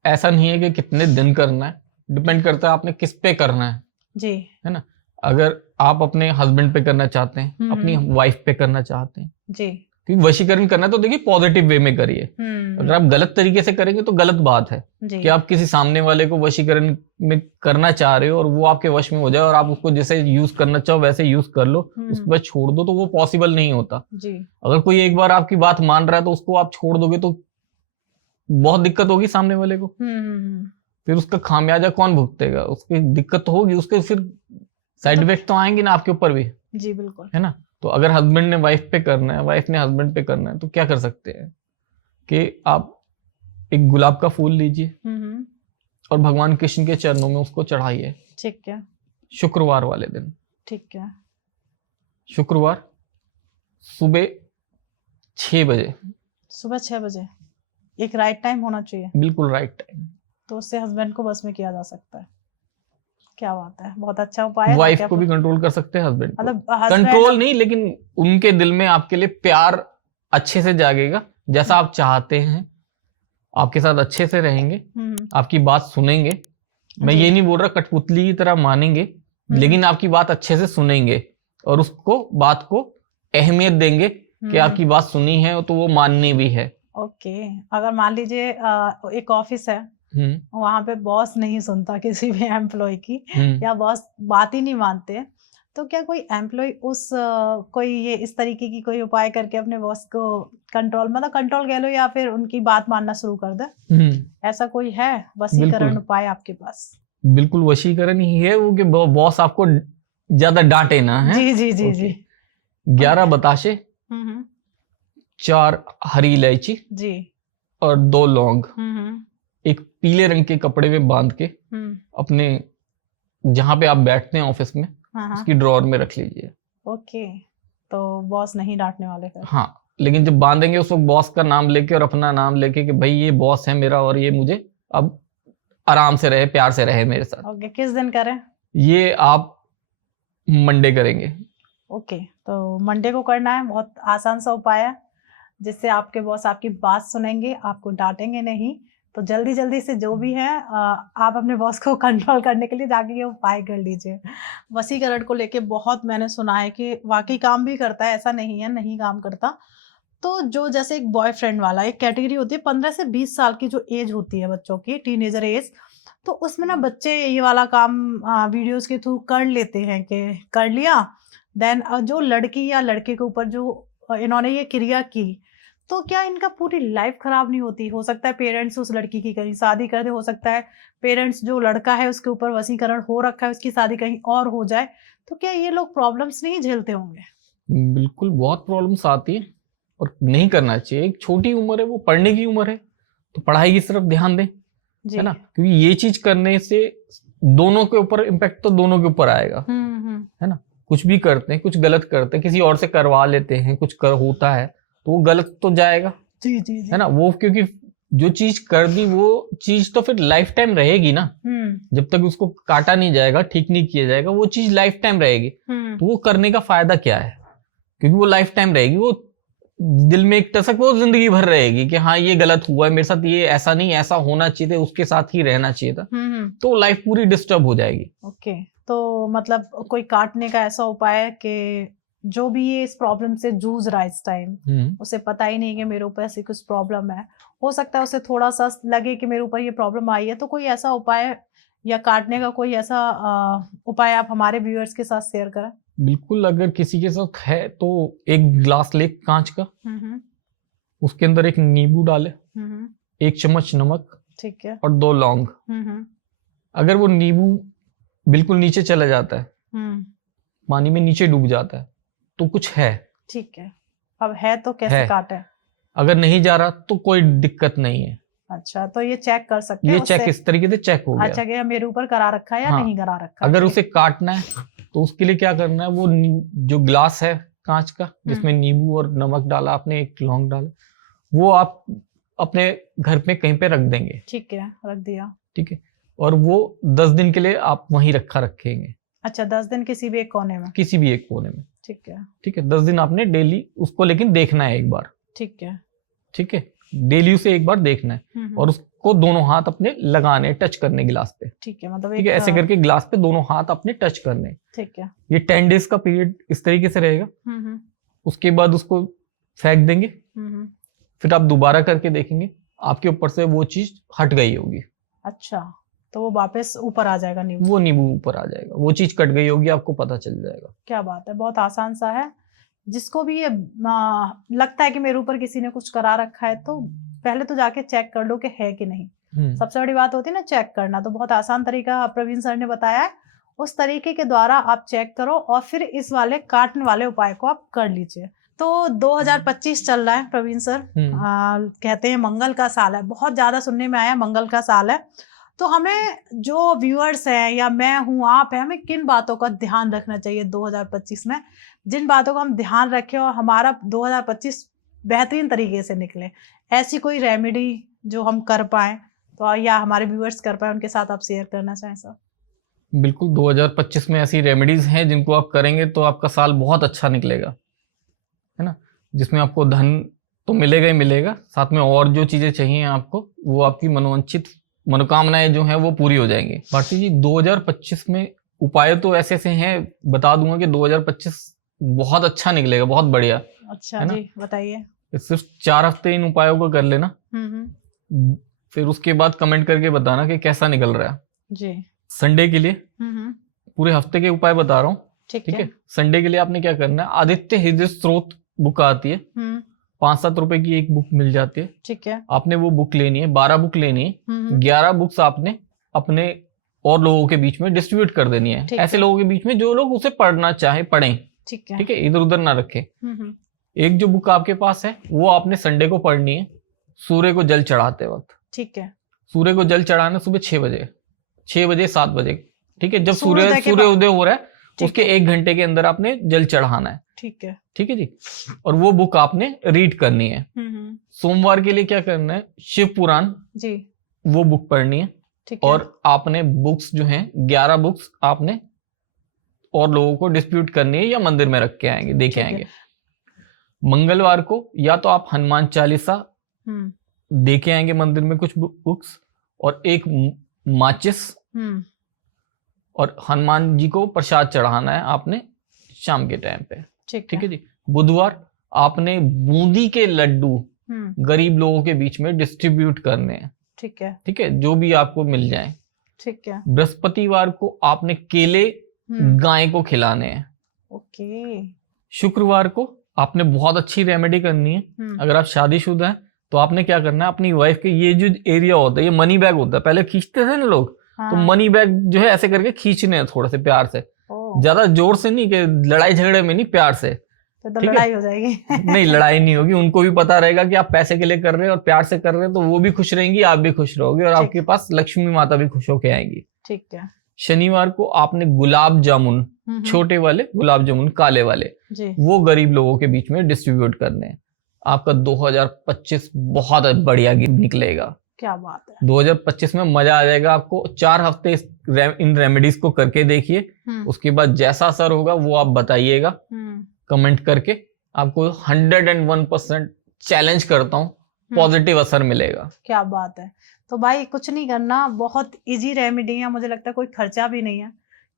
ऐसा नहीं है कि कितने दिन करना है, डिपेंड करता है आपने किस पे करना है जी, है ना। अगर आप अपने हस्बैंड पे करना चाहते हैं, अपनी वाइफ पे करना चाहते हैं जी, क्योंकि वशीकरण करना है तो देखिए पॉजिटिव वे में करिए। अगर आप गलत तरीके से करेंगे तो गलत बात है कि आप किसी सामने वाले को वशीकरण में करना चाह रहे हो और वो आपके वश में हो जाए और आप उसको जैसे यूज करना चाहो वैसे यूज कर लो, उसके बाद छोड़ दो, तो वो पॉसिबल नहीं होता जी। अगर कोई एक बार आपकी बात मान रहा है तो उसको आप छोड़ दोगे तो बहुत दिक्कत होगी सामने वाले को, फिर उसका खामियाजा कौन भुगतेगा? उसकी दिक्कत तो होगी, उसके फिर साइड इफेक्ट तो आएंगे ना आपके ऊपर भी जी, बिल्कुल, है ना। तो अगर हस्बैंड ने वाइफ पे करना है, वाइफ ने हस्बैंड पे करना है, तो क्या कर सकते हैं कि आप एक गुलाब का फूल लीजिए और भगवान कृष्ण के चरणों में उसको चढ़ाइए, ठीक है, शुक्रवार वाले दिन, ठीक है, शुक्रवार सुबह 6 बजे, सुबह 6 बजे एक राइट टाइम होना चाहिए, बिल्कुल राइट टाइम, तो उससे हस्बैंड को बस में किया जा सकता है। क्या बात है, बहुत अच्छा उपाय है। वाइफ को भी कंट्रोल कर सकते हैं, हस्बैंड मतलब कंट्रोल नहीं, लेकिन उनके दिल में आपके लिए प्यार अच्छे से जागेगा, जैसा आप चाहते हैं, आपके साथ अच्छे से रहेंगे, आपकी बात सुनेंगे। मैं ये नहीं बोल रहा कठपुतली की तरह मानेंगे, लेकिन आपकी बात अच्छे से सुनेंगे और उसको बात को अहमियत देंगे कि आपकी बात सुनी है तो वो माननी भी है। ओके, अगर मान लीजिए एक ऑफिस है, वहां पे बॉस नहीं सुनता किसी भी एम्प्लॉय की, या बॉस बात ही नहीं मानते, तो क्या कोई एम्प्लॉय कोई ये इस तरीके की कोई उपाय करके अपने बॉस को कंट्रोल कह लो या फिर उनकी बात मानना शुरू कर दे? ऐसा कोई है वशीकरण उपाय आपके पास? बिल्कुल वशीकरण ही है वो, कि बॉस आपको ज्यादा डांटे ना, है जी जी जी जी। 11 बताशे, 4 हरी इलायची जी और 2 लौंग एक पीले रंग के कपड़े में बांध के अपने जहां पे आप बैठते हैं ऑफिस में, उसकी ड्रॉअर में रख लीजिए। ओके, तो बॉस नहीं डांटने वाले फिर? हाँ, लेकिन जब बांधेंगे उस वक्त बॉस का नाम लेके और अपना नाम लेके कि भाई ये बॉस है मेरा और ये मुझे अब आराम से रहे, प्यार से रहे मेरे साथ। ओके, किस दिन करें ये? आप मंडे करेंगे। ओके, तो मंडे को करना है, बहुत आसान सा उपाय है, जिससे आपके बॉस आपकी बात सुनेंगे, आपको डांटेंगे नहीं। तो जल्दी जल्दी से जो भी है आप अपने बॉस को कंट्रोल करने के लिए जाके ये उपाय कर लीजिए। वशीकरण को लेके बहुत मैंने सुना है कि वाकई काम भी करता है, ऐसा नहीं है नहीं काम करता। तो जो जैसे एक बॉयफ्रेंड वाला एक कैटेगरी होती है, 15 से 20 साल की जो एज होती है बच्चों की, टीनेजर एज, तो उसमें ना बच्चे ये वाला काम वीडियोस के थ्रू कर लेते हैं कि कर लिया, देन जो लड़की या लड़के के ऊपर जो इन्होंने ये क्रिया की, तो क्या इनका पूरी लाइफ खराब नहीं होती? हो सकता है पेरेंट्स उस लड़की की कहीं शादी कर दे, हो सकता है पेरेंट्स जो लड़का है उसके ऊपर वशीकरण हो रखा है, उसकी शादी कहीं और हो जाए, तो क्या ये लोग प्रॉब्लम्स नहीं झेलते होंगे? बिल्कुल, बहुत प्रॉब्लम्स आती है और नहीं करना चाहिए। एक छोटी उम्र है, वो पढ़ने की उम्र है, तो पढ़ाई की तरफ ध्यान दें, है ना, क्योंकि ये चीज करने से दोनों के ऊपर इम्पैक्ट तो दोनों के ऊपर आएगा, है ना। कुछ भी करते हैं, कुछ गलत करते हैं, किसी और से करवा लेते हैं, कुछ होता है तो वो गलत तो जाएगा जी जी जी, है ना। वो क्योंकि जो चीज कर दी वो चीज तो फिर लाइफ टाइम रहेगी ना, जब तक उसको काटा नहीं जाएगा, ठीक नहीं किया जाएगा, वो चीज लाइफ टाइम रहेगी। तो वो करने का फायदा क्या है? क्योंकि वो लाइफ टाइम रहेगी, वो दिल में एक टसक वो जिंदगी भर रहेगी कि हाँ ये गलत हुआ है मेरे साथ, ये ऐसा नहीं, ऐसा होना चाहिए था, उसके साथ ही रहना चाहिए था, तो लाइफ पूरी डिस्टर्ब हो जाएगी। ओके, तो मतलब कोई काटने का ऐसा उपाय है कि जो भी ये इस प्रॉब्लम से जूझ रहा है इस टाइम, उसे पता ही नहीं कि मेरे ऊपर ऐसी कुछ प्रॉब्लम है, हो सकता है उसे थोड़ा सा लगे कि मेरे ऊपर ये प्रॉब्लम आई है, तो कोई ऐसा उपाय या काटने का कोई ऐसा उपाय आप हमारे व्यूअर्स के साथ शेयर करें। बिल्कुल, अगर किसी के साथ है तो एक ग्लास ले कांच का, उसके अंदर एक नींबू डाले, 1 चम्मच नमक, ठीक है, और 2 लौंग। अगर वो नींबू बिल्कुल नीचे चला जाता है, पानी में नीचे डूब जाता है, तो कुछ है। ठीक है, अब है तो कैसे काटे? अगर नहीं जा रहा तो कोई दिक्कत नहीं है। अच्छा, तो ये चेक कर सकते हैं, ये चेक इस तरीके से चेक हो गया। अच्छा, कि मेरे ऊपर करा रखा है या नहीं करा रखा। अगर उसे काटना है तो उसके लिए क्या करना है, वो जो ग्लास है कांच का जिसमें नींबू और नमक डाला आपने, 1 लौंग डाला, वो आप अपने घर में कहीं पे रख देंगे। ठीक है, रख दिया। ठीक है, और वो 10 दिन के लिए आप वहीं रखेंगे। अच्छा, 10 दिन किसी भी एक कोने में? किसी भी एक कोने में। ठीक है, ठीक है, 10 दिन आपने डेली उसको लेकिन देखना है एक बार। ठीक है, ठीक है, डेली उसे एक बार देखना है और उसको दोनों हाथ अपने लगाने, टच करने गिलास पे। ठीक है, मतलब ठीक है, ऐसे करके गिलास पे दोनों हाथ अपने टच करने। ठीक है, ये 10 डेज का पीरियड इस तरीके से रहेगा। उसके बाद उसको फेंक देंगे, फिर आप दोबारा करके देखेंगे, आपके ऊपर से वो चीज हट गई होगी। अच्छा, तो वो वापस ऊपर आ जाएगा नींबू? वो नींबू ऊपर आ जाएगा, वो चीज कट गई होगी, आपको पता चल जाएगा। क्या बात है, बहुत आसान सा है। जिसको भी ये लगता है कि मेरे ऊपर किसी ने कुछ करा रखा है, तो पहले तो जाके चेक कर लो कि है कि नहीं। सबसे बड़ी बात होती है ना चेक करना, तो बहुत आसान तरीका प्रवीण सर ने बताया है। उस तरीके के द्वारा आप चेक करो और फिर इस वाले काटने वाले उपाय को आप कर लीजिए। तो 2025 चल रहा है प्रवीण सर, कहते हैं मंगल का साल है, बहुत ज्यादा सुनने में आया मंगल का साल है। तो हमें जो व्यूअर्स हैं या मैं हूँ, आप हैं, हमें किन बातों का ध्यान रखना चाहिए 2025 में, जिन बातों का हम ध्यान रखें और हमारा 2025 बेहतरीन तरीके से निकले? ऐसी कोई रेमेडी जो हम कर पाए तो, या हमारे व्यूअर्स कर पाए, उनके साथ आप शेयर करना चाहें सर? बिल्कुल, 2025 में ऐसी रेमेडीज हैं जिनको आप करेंगे तो आपका साल बहुत अच्छा निकलेगा, है ना, जिसमें आपको धन तो मिलेगा ही मिलेगा, साथ में और जो चीजें चाहिए आपको, वो आपकी मनोवांछित मनोकामनाएं जो हैं वो पूरी हो जाएंगी। भारती जी, 2025 में उपाय तो ऐसे ऐसे हैं, बता दूंगा कि 2025 बहुत अच्छा निकलेगा, बहुत बढ़िया। अच्छा जी, बताइए। सिर्फ 4 हफ्ते इन उपायों को कर लेना, फिर उसके बाद कमेंट करके बताना कि कैसा निकल रहा है जी। संडे के लिए पूरे हफ्ते के उपाय बता रहा हूँ। ठीक है, संडे के लिए आपने क्या करना है, आदित्य हृदय स्त्रोत बुक आती है, 5-7 रुपए की एक बुक मिल जाती है। ठीक है, आपने वो बुक लेनी है, 12 बुक लेनी है, 11 बुक्स आपने अपने और लोगों के बीच में डिस्ट्रीब्यूट कर देनी है। ऐसे लोगों के बीच में जो लोग उसे पढ़ना चाहे पढ़ें। ठीक है, इधर उधर ना रखें। एक जो बुक आपके पास है वो आपने संडे को पढ़नी है, सूर्य को जल चढ़ाते वक्त। ठीक है, सूर्य को जल चढ़ाना सुबह 6 बजे, 7 बजे। ठीक है, जब सूर्य उदय हो रहा है उसके 1 घंटे के अंदर आपने जल चढ़ाना है। ठीक है, ठीक है जी। और वो बुक आपने रीड करनी है। सोमवार के लिए क्या करना है, शिव पुराण जी, वो बुक पढ़नी है। और आपने बुक्स जो हैं 11 बुक्स आपने और लोगों को डिस्ट्रीब्यूट करनी है या मंदिर में रख के आएंगे, दे के आएंगे। मंगलवार को या तो आप हनुमान चालीसा दे के आएंगे मंदिर में कुछ बुक्स, और एक माचिस, और हनुमान जी को प्रसाद चढ़ाना है आपने शाम के टाइम पे। ठीक है जी। बुधवार आपने बूंदी के लड्डू गरीब लोगों के बीच में डिस्ट्रीब्यूट करने हैं। ठीक है, ठीक है, जो भी आपको मिल जाए। ठीक है। बृहस्पतिवार को आपने केले गाय को खिलाने हैं। ओके। शुक्रवार को आपने बहुत अच्छी रेमेडी करनी है। अगर आप शादीशुदा हैं तो आपने क्या करना है, अपनी वाइफ के ये जो एरिया होता है, ये मनी बैग होता है, पहले खींचते थे ना लोग, तो मनी बैग जो है ऐसे करके खींचने हैं थोड़े से प्यार से, ज्यादा जोर से नहीं कि लड़ाई झगड़े में नहीं, प्यार से। तो लड़ाई हो जाएगी नहीं, लड़ाई नहीं होगी, उनको भी पता रहेगा कि आप पैसे के लिए कर रहे हैं और प्यार से कर रहे हैं, तो वो भी खुश रहेंगी, आप भी खुश रहोगे, और आपके पास लक्ष्मी माता भी खुश होके आएंगी। ठीक है। शनिवार को आपने गुलाब जामुन, छोटे वाले गुलाब जामुन, काले वाले, वो गरीब लोगों के बीच में डिस्ट्रीब्यूट करने हैं। आपका 2025 बहुत बढ़िया निकलेगा। क्या बात है, 2025 में मजा आ जाएगा आपको। 4 हफ्ते इन रेमेडीज को करके देखिए, उसके बाद जैसा असर होगा वो आप बताइएगा कमेंट करके। आपको 101% चैलेंज करता हूँ, पॉजिटिव असर मिलेगा। क्या बात है। तो भाई कुछ नहीं करना, बहुत इजी रेमेडी है, मुझे लगता है कोई खर्चा भी नहीं है,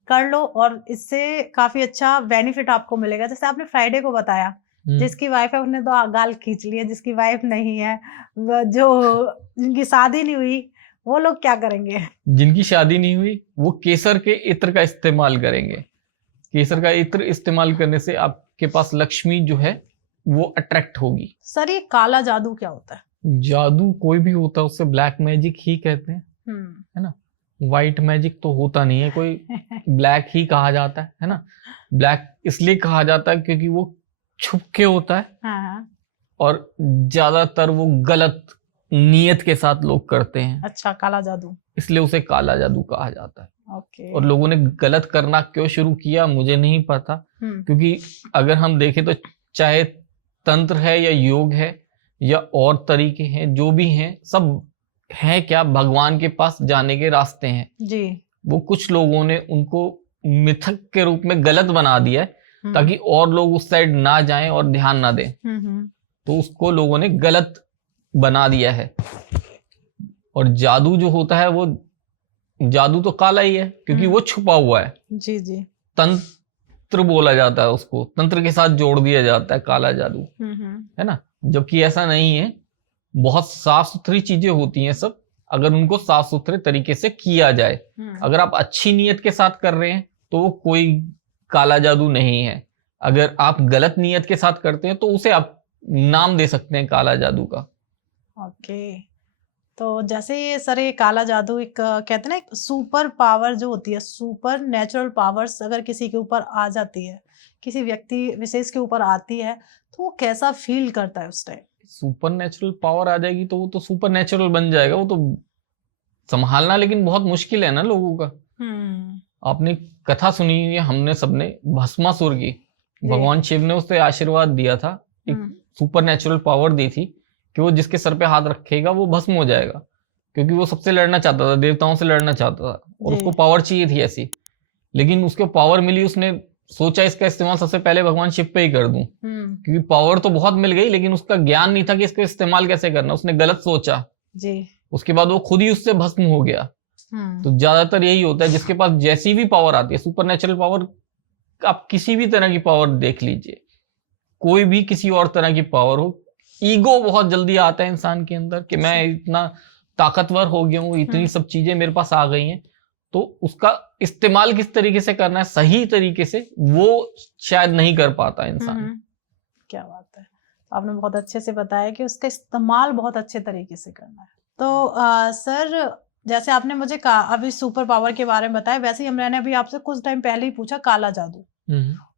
कर लो और इससे काफी अच्छा बेनिफिट आपको मिलेगा। जैसे आपने फ्राइडे को बताया जिसकी वाइफ है उसने तो गाल खींच ली है, जिसकी वाइफ नहीं है, जिनकी शादी नहीं हुई, वो लोग क्या करेंगे? जिनकी शादी नहीं हुई वो केसर के इत्र का इस्तेमाल करेंगे। केसर का इत्र इस्तेमाल करने से आपके पास लक्ष्मी जो है वो अट्रैक्ट होगी। सर ये काला जादू क्या होता है? जादू कोई भी होता है उसे ब्लैक मैजिक ही कहते हैं, है ना। व्हाइट मैजिक तो होता नहीं है कोई, ब्लैक ही कहा जाता है ना। ब्लैक इसलिए कहा जाता है क्योंकि वो छुप के होता है। हाँ। और ज्यादातर वो गलत नियत के साथ लोग करते हैं। अच्छा, काला जादू, इसलिए उसे काला जादू कहा जाता है। ओके। और लोगों ने गलत करना क्यों शुरू किया मुझे नहीं पता, क्योंकि अगर हम देखें तो चाहे तंत्र है या योग है या और तरीके हैं, जो भी हैं सब है क्या, भगवान के पास जाने के रास्ते हैं जी। वो कुछ लोगों ने उनको मिथक के रूप में गलत बना दिया है ताकि और लोग उस साइड ना जाएं और ध्यान ना दें। तो उसको लोगों ने गलत बना दिया है। और जादू जो होता है वो जादू तो काला ही है क्योंकि वो छुपा हुआ है। जी जी। तंत्र बोला जाता है उसको, तंत्र के साथ जोड़ दिया जाता है काला जादू, है ना। जबकि ऐसा नहीं है, बहुत साफ सुथरी चीजें होती हैं सब, अगर उनको साफ सुथरे तरीके से किया जाए। अगर आप अच्छी नीयत के साथ कर रहे हैं तो वो कोई काला जादू नहीं है। अगर आप गलत नीयत के साथ करते हैं तो उसे आप नाम दे सकते हैं काला जादू का। ओके। तो जैसे ये सर ये काला जादू एक कहते हैं ना एक सुपर पावर जो होती है, सुपर नेचुरल पावर्स अगर किसी के ऊपर आ जाती है, किसी व्यक्ति विशेष के ऊपर आती है, तो वो कैसा फील करता है उस टाइम? सुपर नेचुरल पावर आ जाएगी तो वो तो सुपर नेचुरल बन जाएगा, वो तो संभालना लेकिन बहुत मुश्किल है ना लोगों का। आपने कथा सुनी है हमने सबने, भस्मासुर की, भगवान शिव ने उसे आशीर्वाद दिया था, एक सुपर नेचुरल पावर दी थी कि वो जिसके सर पे हाथ रखेगा वो भस्म हो जाएगा, क्योंकि वो सबसे लड़ना चाहता था, देवताओं से लड़ना चाहता था और उसको पावर चाहिए थी ऐसी। लेकिन उसको पावर मिली, उसने सोचा इसका इस्तेमाल सबसे पहले भगवान शिव पे ही कर दूं, क्योंकि पावर तो बहुत मिल गई लेकिन उसका ज्ञान नहीं था कि इसका इस्तेमाल कैसे करना, उसने गलत सोचा जी। उसके बाद वो खुद ही उससे भस्म हो गया। तो ज्यादातर यही होता है, जिसके पास जैसी भी पावर आती है, सुपर नेचुरल पावर, आप किसी भी तरह की पावर देख लीजिए, कोई भी किसी और तरह की पावर हो, ईगो बहुत जल्दी आता है इंसान के अंदर कि मैं इतना ताकतवर हो गया हूँ, इतनी सब चीजें मेरे पास आ गई हैं, तो उसका इस्तेमाल किस तरीके से करना है सही तरीके से वो शायद नहीं कर पाता इंसान। क्या बात है, आपने बहुत अच्छे से बताया कि उसका इस्तेमाल बहुत अच्छे तरीके से करना है। तो सर जैसे आपने मुझे कहा अभी सुपर पावर के बारे में बताया, वैसे ही मैंने अभी आपसे कुछ टाइम पहले ही पूछा काला जादू,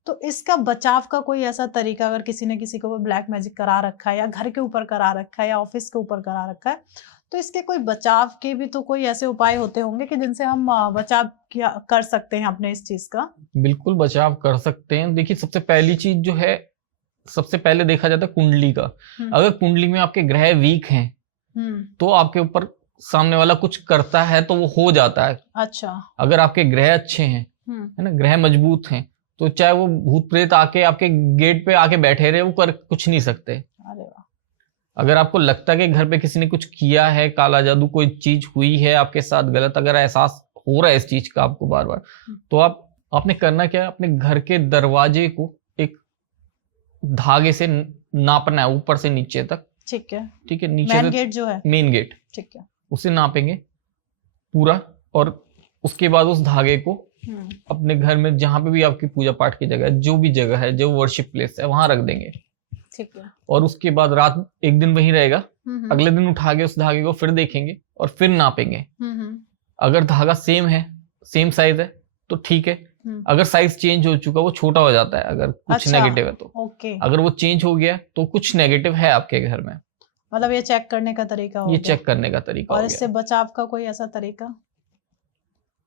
तो इसका बचाव का कोई ऐसा तरीका, अगर किसी ने किसी को ब्लैक मैजिक करा रखा है या घर के ऊपर करा रखा है या ऑफिस के ऊपर करा रखा है, तो इसके कोई बचाव के भी तो कोई ऐसे उपाय होते होंगे कि जिनसे हम बचाव कर सकते हैं अपने इस चीज का? बिल्कुल बचाव कर सकते हैं। देखिए सबसे पहली चीज जो है, सबसे पहले देखा जाता है कुंडली का। अगर कुंडली में आपके ग्रह वीक हैं तो आपके ऊपर सामने वाला कुछ करता है तो वो हो जाता है। अच्छा। अगर आपके ग्रह अच्छे हैं, है ना, ग्रह मजबूत हैं, तो चाहे वो भूत प्रेत आके आपके गेट पे आके बैठे रहे, वो कर कुछ नहीं सकते। अरे वाह। अगर आपको लगता है कि घर पे किसी ने कुछ किया है, काला जादू, कोई चीज हुई है आपके साथ गलत, अगर एहसास हो रहा है इस चीज का आपको बार बार, तो आपने करना क्या है, अपने घर के दरवाजे को एक धागे से नापना है ऊपर से नीचे तक। ठीक है। ठीक है, नीचे मेन गेट जो है, मेन गेट, ठीक है, उसे नापेंगे पूरा, और उसके बाद उस धागे को अपने घर में जहां पे भी आपकी पूजा पाठ की जगह है, जो भी जगह है, जो वर्शिप प्लेस है, वहां रख देंगे। ठीक है। और उसके बाद रात एक दिन वहीं रहेगा, अगले दिन उठा के उस धागे को फिर देखेंगे और फिर नापेंगे। अगर धागा सेम है, सेम साइज है तो ठीक है, अगर साइज चेंज हो चुका, वो छोटा हो जाता है अगर कुछ नेगेटिव है तो। ओके। अगर वो चेंज हो गया तो कुछ नेगेटिव है आपके घर में, मतलब ये चेक करने का तरीका हो गया। ये चेक करने का तरीका। और इससे बचाव का कोई ऐसा तरीका?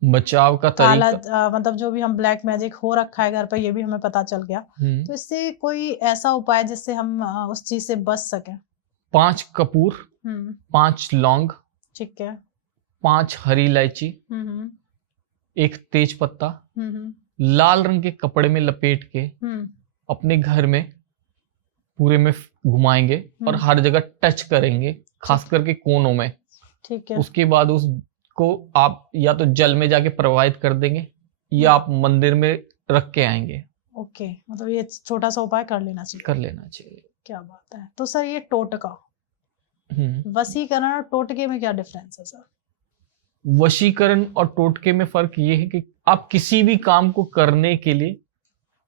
बचाव का तरीका मतलब जो भी हम ब्लैक मैजिक हो रखा है घर पर, ये भी हमें पता चल गया, तो इससे कोई ऐसा उपाय जिससे हम उस चीज से बच सके? 5 कपूर, 5 लौंग, ठीक है, 5 हरी इलायची, 1 तेज पत्ता, लाल रंग के कपड़े में लपेट के अपने घर में पूरे में घुमाएंगे और हर जगह टच करेंगे, खास करके कोनों में। ठीक है। उसके बाद उसको आप या तो जल में जाके प्रवाहित कर देंगे या आप मंदिर में रख के आएंगे। ओके, मतलब ये छोटा सा उपाय कर लेना चाहिए। कर लेना चाहिए। क्या बात है। तो सर ये टोटका, हम्म। वशीकरण और टोटके में क्या डिफरेंस है सर? वशीकरण और टोटके में फर्क ये है कि आप किसी भी काम को करने के लिए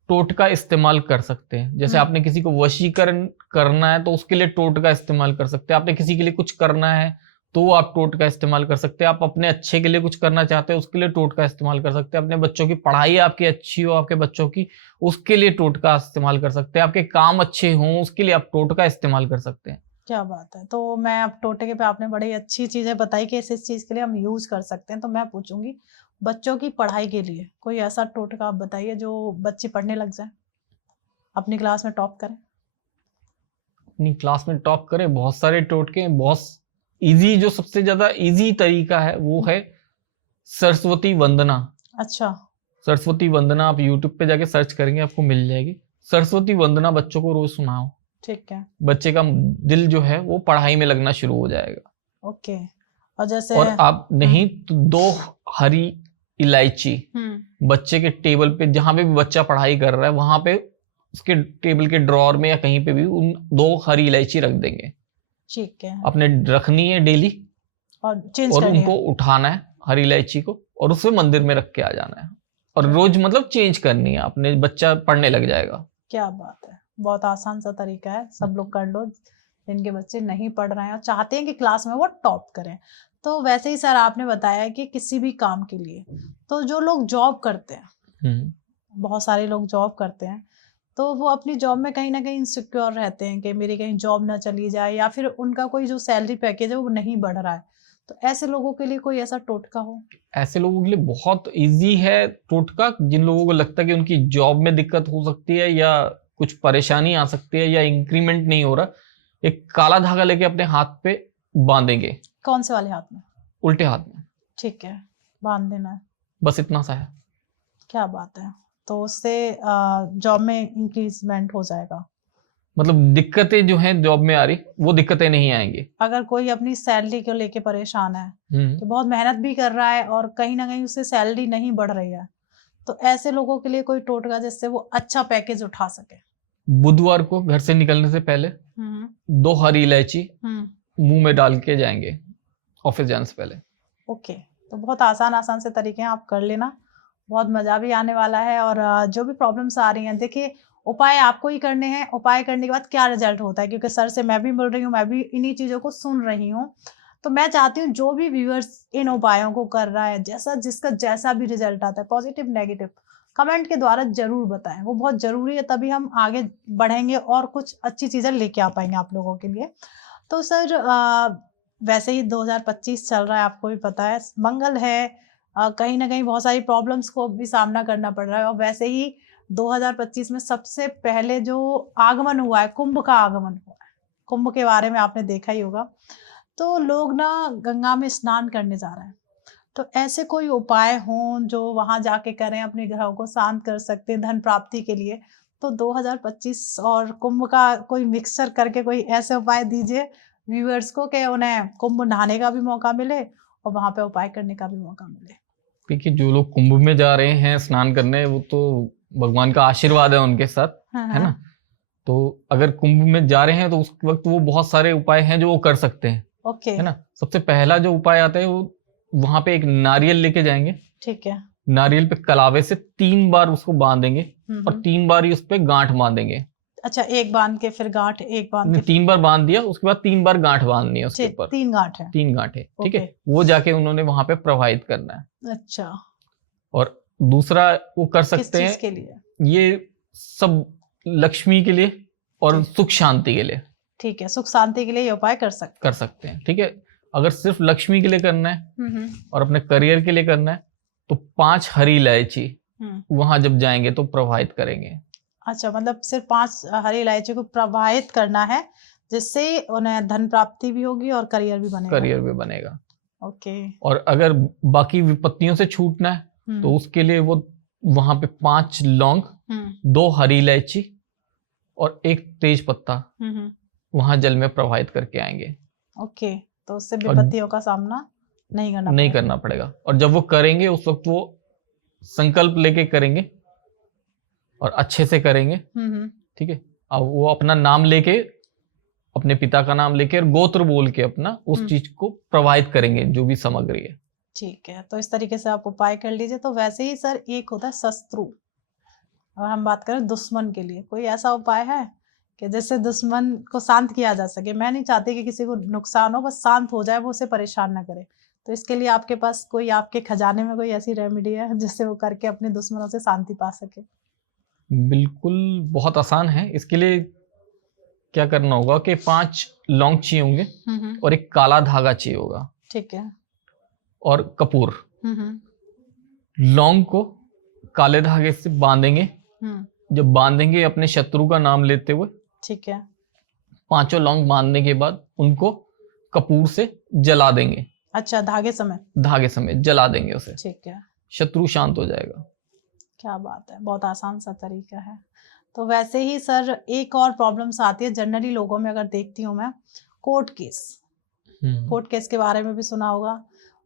टोटका इस्तेमाल कर सकते हैं। जैसे आपने किसी को वशीकरण करना है तो उसके लिए टोटका इस्तेमाल कर सकते हैं। आपने किसी के लिए कुछ करना है तो आप टोटका इस्तेमाल कर सकते हैं। आप अपने अच्छे के लिए कुछ करना चाहते हैं उसके लिए टोटका इस्तेमाल कर सकते हैं। अपने बच्चों की पढ़ाई आपकी अच्छी हो, आपके बच्चों की, उसके लिए टोटका इस्तेमाल कर सकते हैं। आपके काम अच्छे हों उसके लिए आप टोटका इस्तेमाल कर सकते हैं। क्या बात है। तो मैं अब टोटके पे आपने बड़ी अच्छी चीजें बताई कि इस चीज के लिए हम यूज कर सकते हैं। तो मैं पूछूंगी बच्चों की पढ़ाई के लिए कोई ऐसा टोटका आप बताइए जो बच्चे पढ़ने लग जाए, अपनी क्लास में टॉप करें। अपनी क्लास में टॉप करें, बहुत सारे टोटके हैं। बहुत इजी, जो सबसे ज्यादा इजी तरीका है वो है सरस्वती वंदना। अच्छा। सरस्वती वंदना आप यूट्यूब पे जाके सर्च करेंगे आपको मिल जाएगी। सरस्वती वंदना बच्चों को रोज सुनाओ। ठीक है। बच्चे का दिल जो है वो पढ़ाई में लगना शुरू हो जाएगा। ओके। और जैसे और आप नहीं तो 2 हरी इलायची बच्चे के टेबल पे, जहां पे भी बच्चा पढ़ाई कर रहा है वहां पे उसके टेबल के ड्रॉर में या कहीं पे भी उन 2 हरी इलायची रख देंगे। ठीक है। अपने रखनी है डेली और चेंज और करनी उनको है। उठाना है हरी इलायची को और उसे मंदिर में रख के आ जाना है। और रोज मतलब चेंज करनी है, अपने बच्चा पढ़ने लग जाएगा। क्या बात है। बहुत आसान सा तरीका है, सब लोग कर लो जिनके बच्चे नहीं पढ़ रहे हैं और चाहते हैं कि क्लास में वो टॉप करें। तो वैसे ही सर आपने बताया कि किसी भी काम के लिए, तो जो लोग जॉब करते हैं, बहुत सारे लोग जॉब करते हैं, तो वो अपनी जॉब में कहीं ना कहीं इनसिक्योर रहते हैं कि मेरी कहीं जॉब ना चली जाए या फिर उनका कोई जो सैलरी पैकेज है वो नहीं बढ़ रहा है। तो ऐसे लोगों के लिए कोई ऐसा टोटका हो? ऐसे लोगों के लिए बहुत इजी है टोटका। जिन लोगों को लगता है कि उनकी जॉब में दिक्कत हो सकती है या कुछ परेशानी आ सकती है या इंक्रीमेंट नहीं हो रहा, एक काला धागा लेके अपने हाथ पे बांधेंगे। कौन से वाले हाथ में? उल्टे हाथ में। ठीक है, बांध देना है। बस इतना सा है। क्या बात है। तो उससे जॉब में इंक्रीजमेंट हो जाएगा। मतलब दिक्कतें जो हैं जॉब में आ रही वो दिक्कतें नहीं आएंगी। अगर कोई अपनी सैलरी को लेके परेशान है, तो बहुत मेहनत भी कर रहा है और कहीं ना कहीं उससे सैलरी नहीं बढ़ रही है, तो ऐसे लोगों के लिए कोई टोटका जिससे वो अच्छा पैकेज उठा सके? बुधवार को घर से निकलने से पहले 2 हरी इलायची मुंह में डाल के जाएंगे ऑफिस जाने से पहले। ओके। तो बहुत आसान आसान से तरीके हैं, आप कर लेना, बहुत मजा भी आने वाला है। और जो भी प्रॉब्लम्स आ रही हैं, देखिए उपाय आपको ही करने हैं। उपाय करने के बाद क्या रिजल्ट होता है, क्योंकि सर से मैं भी मिल रही हूँ, मैं भी इन्हीं चीजों को सुन रही हूँ। तो मैं चाहती हूँ जो भी व्यूअर्स इन उपायों को कर रहा है, जैसा जिसका जैसा भी रिजल्ट आता है, पॉजिटिव नेगेटिव, कमेंट के द्वारा जरूर बताएं। वो बहुत जरूरी है, तभी हम आगे बढ़ेंगे और कुछ अच्छी चीजें लेके आ पाएंगे आप लोगों के लिए। तो सर वैसे ही 2025 चल रहा है, आपको भी पता है, मंगल है, कहीं ना कहीं बहुत सारी प्रॉब्लम्स को भी सामना करना पड़ रहा है। और वैसे ही 2025 में सबसे पहले जो आगमन हुआ है, कुंभ का आगमन हुआ है। कुंभ के बारे में आपने देखा ही होगा। तो लोग ना गंगा में स्नान करने जा रहे हैं, तो ऐसे कोई उपाय हों जो वहां जाके करें, अपने ग्रहों को शांत कर सकते हैं धन प्राप्ति के लिए, तो 2025 और कुंभ का कोई मिक्सचर करके कोई ऐसे उपाय दीजिए व्यूअर्स को कि उन्हें कुंभ नहाने का भी मौका मिले और वहां पे उपाय करने का भी मौका मिले। देखिए जो लोग कुंभ में जा रहे हैं स्नान करने, वो तो भगवान का आशीर्वाद है उनके साथ, है ना। तो अगर कुंभ में जा रहे हैं तो उस वक्त वो बहुत सारे उपाय हैं जो वो कर सकते हैं। ओके। है ना। सबसे पहला जो उपाय आता है वो वहां पे एक नारियल लेके जाएंगे। ठीक है। नारियल पे कलावे से 3 बार उसको बांधेंगे और 3 बार ही उस पे गांठ बांधेंगे। अच्छा, एक बांध के फिर गांठ, एक बांध के 3 बार बांध दिया, उसके बाद 3 बार गांठ बांधनी है उसके ऊपर। 3 गांठ है। 3 गांठ है, ठीक है। वो जाके उन्होंने वहां पे प्रवाहित करना है। अच्छा। और दूसरा वो कर सकते किस चीज हैं के लिए? ये सब लक्ष्मी के लिए और सुख शांति के लिए। ठीक है, सुख शांति के लिए ये उपाय कर सकते हैं, ठीक है। अगर सिर्फ लक्ष्मी के लिए करना है और अपने करियर के लिए करना है तो 5 हरी इलायची वहां जब जाएंगे तो प्रवाहित करेंगे। अच्छा, मतलब सिर्फ 5 हरी इलायची को प्रवाहित करना है, जिससे उन्हें धन प्राप्ति भी होगी और करियर भी बनेगा। ओके। और अगर बाकी विपत्तियों से छूटना है तो उसके लिए वो वहां पे 5 लौंग, 2 हरी इलायची और 1 तेज पत्ता वहां जल में प्रवाहित करके आएंगे। ओके। तो उससे विपत्तियों का सामना नहीं करना पड़ेगा। और जब वो करेंगे उस वक्त वो संकल्प लेके करेंगे और अच्छे से करेंगे, ठीक है। अब वो अपना नाम लेके, अपने पिता का नाम लेके और गोत्र बोल के अपना उस चीज को प्रोवाइड करेंगे, जो भी सामग्री है। ठीक है, तो इस तरीके से आप उपाय कर लीजिए। तो वैसे ही सर एक होता है शत्रु, और हम बात करें दुश्मन के लिए, कोई ऐसा उपाय है कि जिससे दुश्मन को शांत किया जा सके? मैं नहीं चाहती कि किसी को नुकसान हो, बस शांत हो जाए, वो उसे परेशान ना करे। तो इसके लिए आपके पास कोई, आपके खजाने में कोई ऐसी रेमेडी है जिससे वो करके अपने दुश्मनों से शांति पा सके? बिल्कुल, बहुत आसान है। इसके लिए क्या करना होगा कि 5 लौंग चाहिए होंगे और एक काला धागा चाहिए होगा, ठीक है, और कपूर। लौंग को काले धागे से बांधेंगे। जब बांधेंगे अपने शत्रु का नाम लेते हुए, ठीक है, 5 लौंग बांधने के बाद उनको कपूर से जला देंगे। अच्छा, धागे समेत? धागे समेत जला देंगे उसे, ठीक है। शत्रु शांत हो जाएगा। क्या बात है, बहुत आसान सा तरीका है। तो वैसे ही सर एक और प्रॉब्लम्स आती है जनरली लोगों में, अगर देखती हूँ मैं, कोर्ट केस। कोर्ट केस के बारे में भी सुना होगा।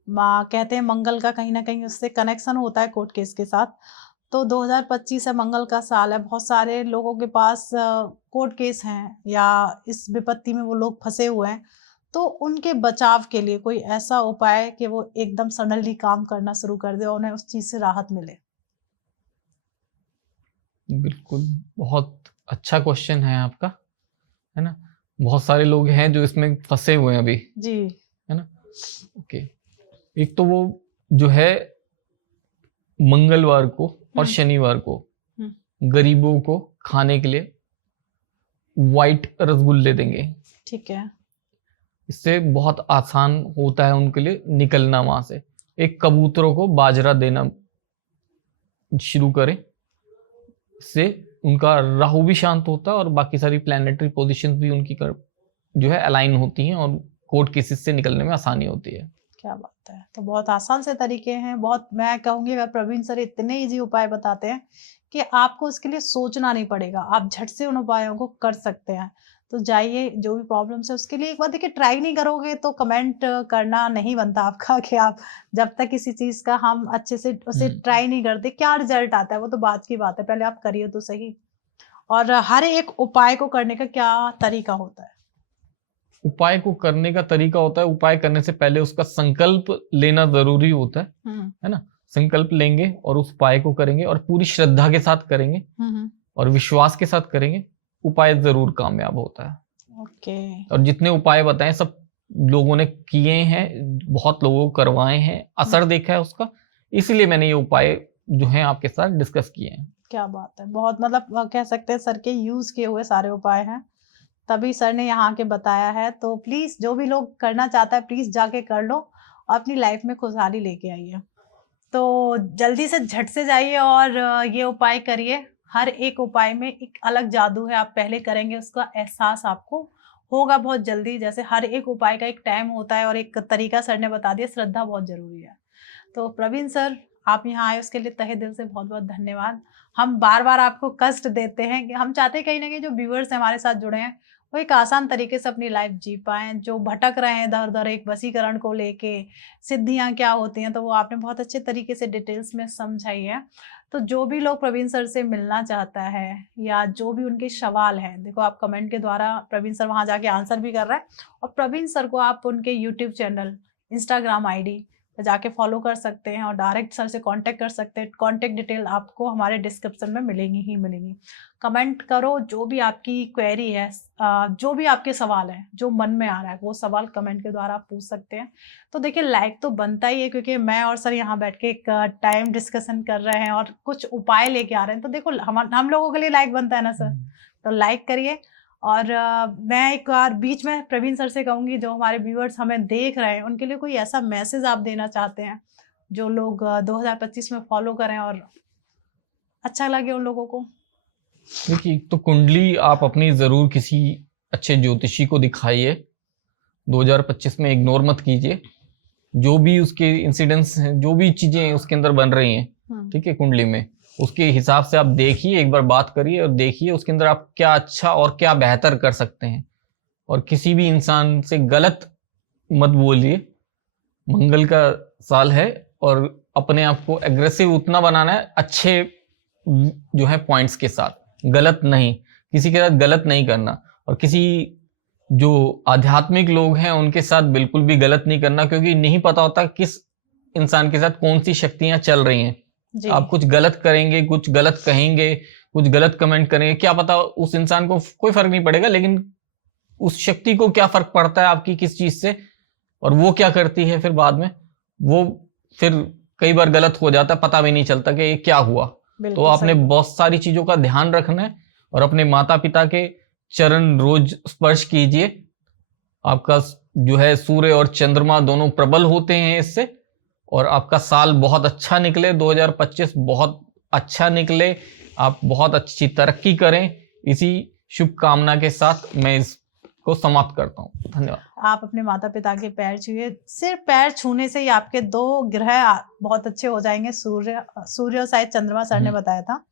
माँ कहते हैं मंगल का कहीं ना कहीं उससे कनेक्शन होता है कोर्ट केस के साथ। तो 2025 है, मंगल का साल है, बहुत सारे लोगों के पास कोर्ट केस हैं या इस विपत्ति में वो लोग फंसे हुए हैं। तो उनके बचाव के लिए कोई ऐसा उपाय कि वो एकदम सडनली काम करना शुरू कर दे और उन्हें उस चीज से राहत मिले? बिल्कुल, बहुत अच्छा क्वेश्चन है आपका, है ना। बहुत सारे लोग हैं जो इसमें फंसे हुए हैं अभी जी, है ना। ओके, एक तो वो जो है मंगलवार को और शनिवार को गरीबों को खाने के लिए वाइट रसगुल्ले देंगे। ठीक है, इससे बहुत आसान होता है उनके लिए निकलना वहां से। एक कबूतरों को बाजरा देना शुरू करें, इससे उनका राहु भी शांत होता है और बाकी सारी प्लैनेटरी पोजीशंस भी उनकी जो है अलाइन होती हैं और कोर्ट केसेस से निकलने में आसानी होती है। क्या बात है, तो बहुत आसान से तरीके हैं। बहुत, मैं कहूँगी प्रवीण सर इतने इजी उपाय बताते हैं कि आपको उसके लिए सोचना नहीं पड़ेगा, आप झट से उन उपायों को कर सकते हैं। तो जाइए, जो भी प्रॉब्लम्स है उसके लिए एक बार देखिए, ट्राई नहीं करोगे तो कमेंट करना नहीं बनता आपका कि आप, जब तक किसी चीज़ का हम अच्छे से उसे ट्राई नहीं करते, क्या रिजल्ट आता है वो तो बात की बात है, पहले आप करिए तो सही। और हर एक उपाय को करने का क्या तरीका होता है? उपाय को करने का तरीका होता है, उपाय करने से पहले उसका संकल्प लेना जरूरी होता है ना। संकल्प लेंगे और उस उपाय को करेंगे और पूरी श्रद्धा के साथ करेंगे और विश्वास के साथ करेंगे, उपाय जरूर कामयाब होता है। ओके। और जितने उपाय बताएं सब लोगों ने किए हैं, बहुत लोगों को करवाए हैं, असर देखा है उसका, इसीलिए मैंने ये उपाय जो हैं आपके साथ डिस्कस किए हैं। क्या बात है, बहुत, मतलब कह सकते हैं सर के यूज किए हुए सारे उपाय हैं, तभी सर ने यहाँ के बताया है। तो प्लीज जो भी लोग करना चाहता है प्लीज जाके कर लो और अपनी लाइफ में खुशहाली लेके आइए। तो जल्दी से झट से जाइए और ये उपाय करिए। हर एक उपाय में एक अलग जादू है, आप पहले करेंगे उसका एहसास आपको होगा बहुत जल्दी। जैसे हर एक उपाय का एक टाइम होता है और एक तरीका सर ने बता दिया, श्रद्धा बहुत जरूरी है। तो प्रवीण सर, आप यहाँ आए उसके लिए तहे दिल से बहुत बहुत धन्यवाद। हम बार बार आपको कष्ट देते हैं कि हम चाहते हैं कहीं ना कहीं जो व्यूअर्स हमारे साथ जुड़े हैं वो एक आसान तरीके से अपनी लाइफ जी पाएं, जो भटक रहे हैं इधर उधर एक वशीकरण को लेके, सिद्धियां क्या होती हैं, तो वो आपने बहुत अच्छे तरीके से डिटेल्स में समझाई है। तो जो भी लोग प्रवीण सर से मिलना चाहता है या जो भी उनके सवाल हैं, देखो आप कमेंट के द्वारा प्रवीण सर वहाँ जाके आंसर भी कर रहे हैं, और प्रवीण सर को आप उनके यूट्यूब चैनल, इंस्टाग्राम आईडी जाके फॉलो कर सकते हैं और डायरेक्ट सर से कांटेक्ट कर सकते हैं। कांटेक्ट डिटेल आपको हमारे डिस्क्रिप्शन में मिलेंगी ही मिलेंगी। कमेंट करो, जो भी आपकी क्वेरी है, जो भी आपके सवाल है, जो मन में आ रहा है वो सवाल कमेंट के द्वारा आप पूछ सकते हैं। तो देखिए लाइक तो बनता ही है, क्योंकि मैं और सर यहाँ बैठ के एक टाइम डिस्कशन कर रहे हैं और कुछ उपाय लेके आ रहे हैं, तो देखो हम लोगों के लिए लाइक बनता है ना सर, तो लाइक करिए। और मैं एक बार बीच में प्रवीण सर से कहूँगी, जो हमारे व्यूअर्स हमें देख रहे हैं उनके लिए कोई ऐसा मैसेज आप देना चाहते हैं जो लोग 2025 में फॉलो करें और अच्छा लगे उन लोगों को? देखिए, तो कुंडली आप अपनी जरूर किसी अच्छे ज्योतिषी को दिखाइए, 2025 में इग्नोर मत कीजिए। जो भी उसके इंसिडेंट्स हैं, जो भी चीजें उसके अंदर बन रही हैं, ठीक है, कुंडली में, उसके हिसाब से आप देखिए, एक बार बात करिए और देखिए उसके अंदर आप क्या अच्छा और क्या बेहतर कर सकते हैं। और किसी भी इंसान से गलत मत बोलिए, मंगल का साल है और अपने आप को एग्रेसिव उतना बनाना है, अच्छे जो है पॉइंट्स के साथ, गलत नहीं, किसी के साथ गलत नहीं करना, और किसी जो आध्यात्मिक लोग हैं उनके साथ बिल्कुल भी गलत नहीं करना, क्योंकि नहीं पता होता किस इंसान के साथ कौन सी शक्तियां चल रही हैं। आप कुछ गलत करेंगे, कुछ गलत कहेंगे, कुछ गलत कमेंट करेंगे, क्या पता उस इंसान को कोई फर्क नहीं पड़ेगा, लेकिन उस शक्ति को क्या फर्क पड़ता है आपकी किस चीज से, और वो क्या करती है फिर बाद में, वो फिर कई बार गलत हो जाता है, पता भी नहीं चलता कि ये क्या हुआ। तो आपने बहुत सारी चीजों का ध्यान रखना है, और अपने माता पिता के चरण रोज स्पर्श कीजिए। आपका जो है सूर्य और चंद्रमा दोनों प्रबल होते हैं इससे, और आपका साल बहुत अच्छा निकले, 2025 बहुत अच्छा निकले, आप बहुत अच्छी तरक्की करें। इसी शुभकामना के साथ मैं इसको समाप्त करता हूँ। धन्यवाद। आप अपने माता पिता के पैर छुए, सिर्फ पैर छूने से ही आपके 2 ग्रह बहुत अच्छे हो जाएंगे, सूर्य और शायद चंद्रमा सर ने बताया था।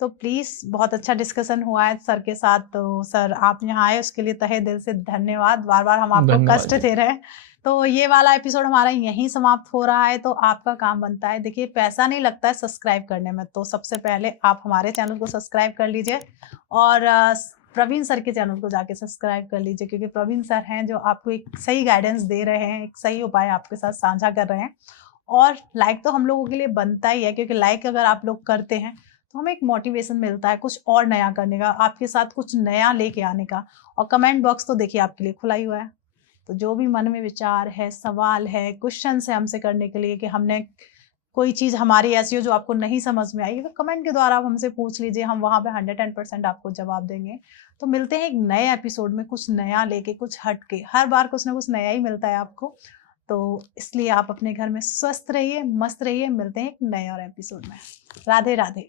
तो प्लीज, बहुत अच्छा डिस्कशन हुआ है सर के साथ। तो सर आप यहाँ आए उसके लिए तहे दिल से धन्यवाद। बार बार हम आपको कष्ट दे रहे हैं, तो ये वाला एपिसोड हमारा यहीं समाप्त हो रहा है। तो आपका काम बनता है, देखिए पैसा नहीं लगता है सब्सक्राइब करने में, तो सबसे पहले आप हमारे चैनल को सब्सक्राइब कर लीजिए, और प्रवीण सर के चैनल को जाके सब्सक्राइब कर लीजिए, क्योंकि प्रवीण सर हैं जो आपको एक सही गाइडेंस दे रहे हैं, एक सही उपाय आपके साथ साझा कर रहे हैं। और लाइक तो हम लोगों के लिए बनता ही है, क्योंकि लाइक अगर आप लोग करते हैं तो हमें एक मोटिवेशन मिलता है कुछ और नया करने का, आपके साथ कुछ नया लेके आने का। और कमेंट बॉक्स तो देखिए आपके लिए खुला ही हुआ है, तो जो भी मन में विचार है, सवाल है, क्वेश्चन है हमसे करने के लिए, कि हमने कोई चीज़ हमारी ऐसी हो जो आपको नहीं समझ में आई, तो कमेंट के द्वारा आप हमसे पूछ लीजिए, हम वहाँ पे 110% आपको जवाब देंगे। तो मिलते हैं एक नए एपिसोड में, कुछ नया लेके, कुछ हट के। हर बार कुछ ना कुछ नया ही मिलता है आपको, तो इसलिए आप अपने घर में स्वस्थ रहिए, मस्त रहिए। मिलते हैं एक नए और एपिसोड में। राधे राधे।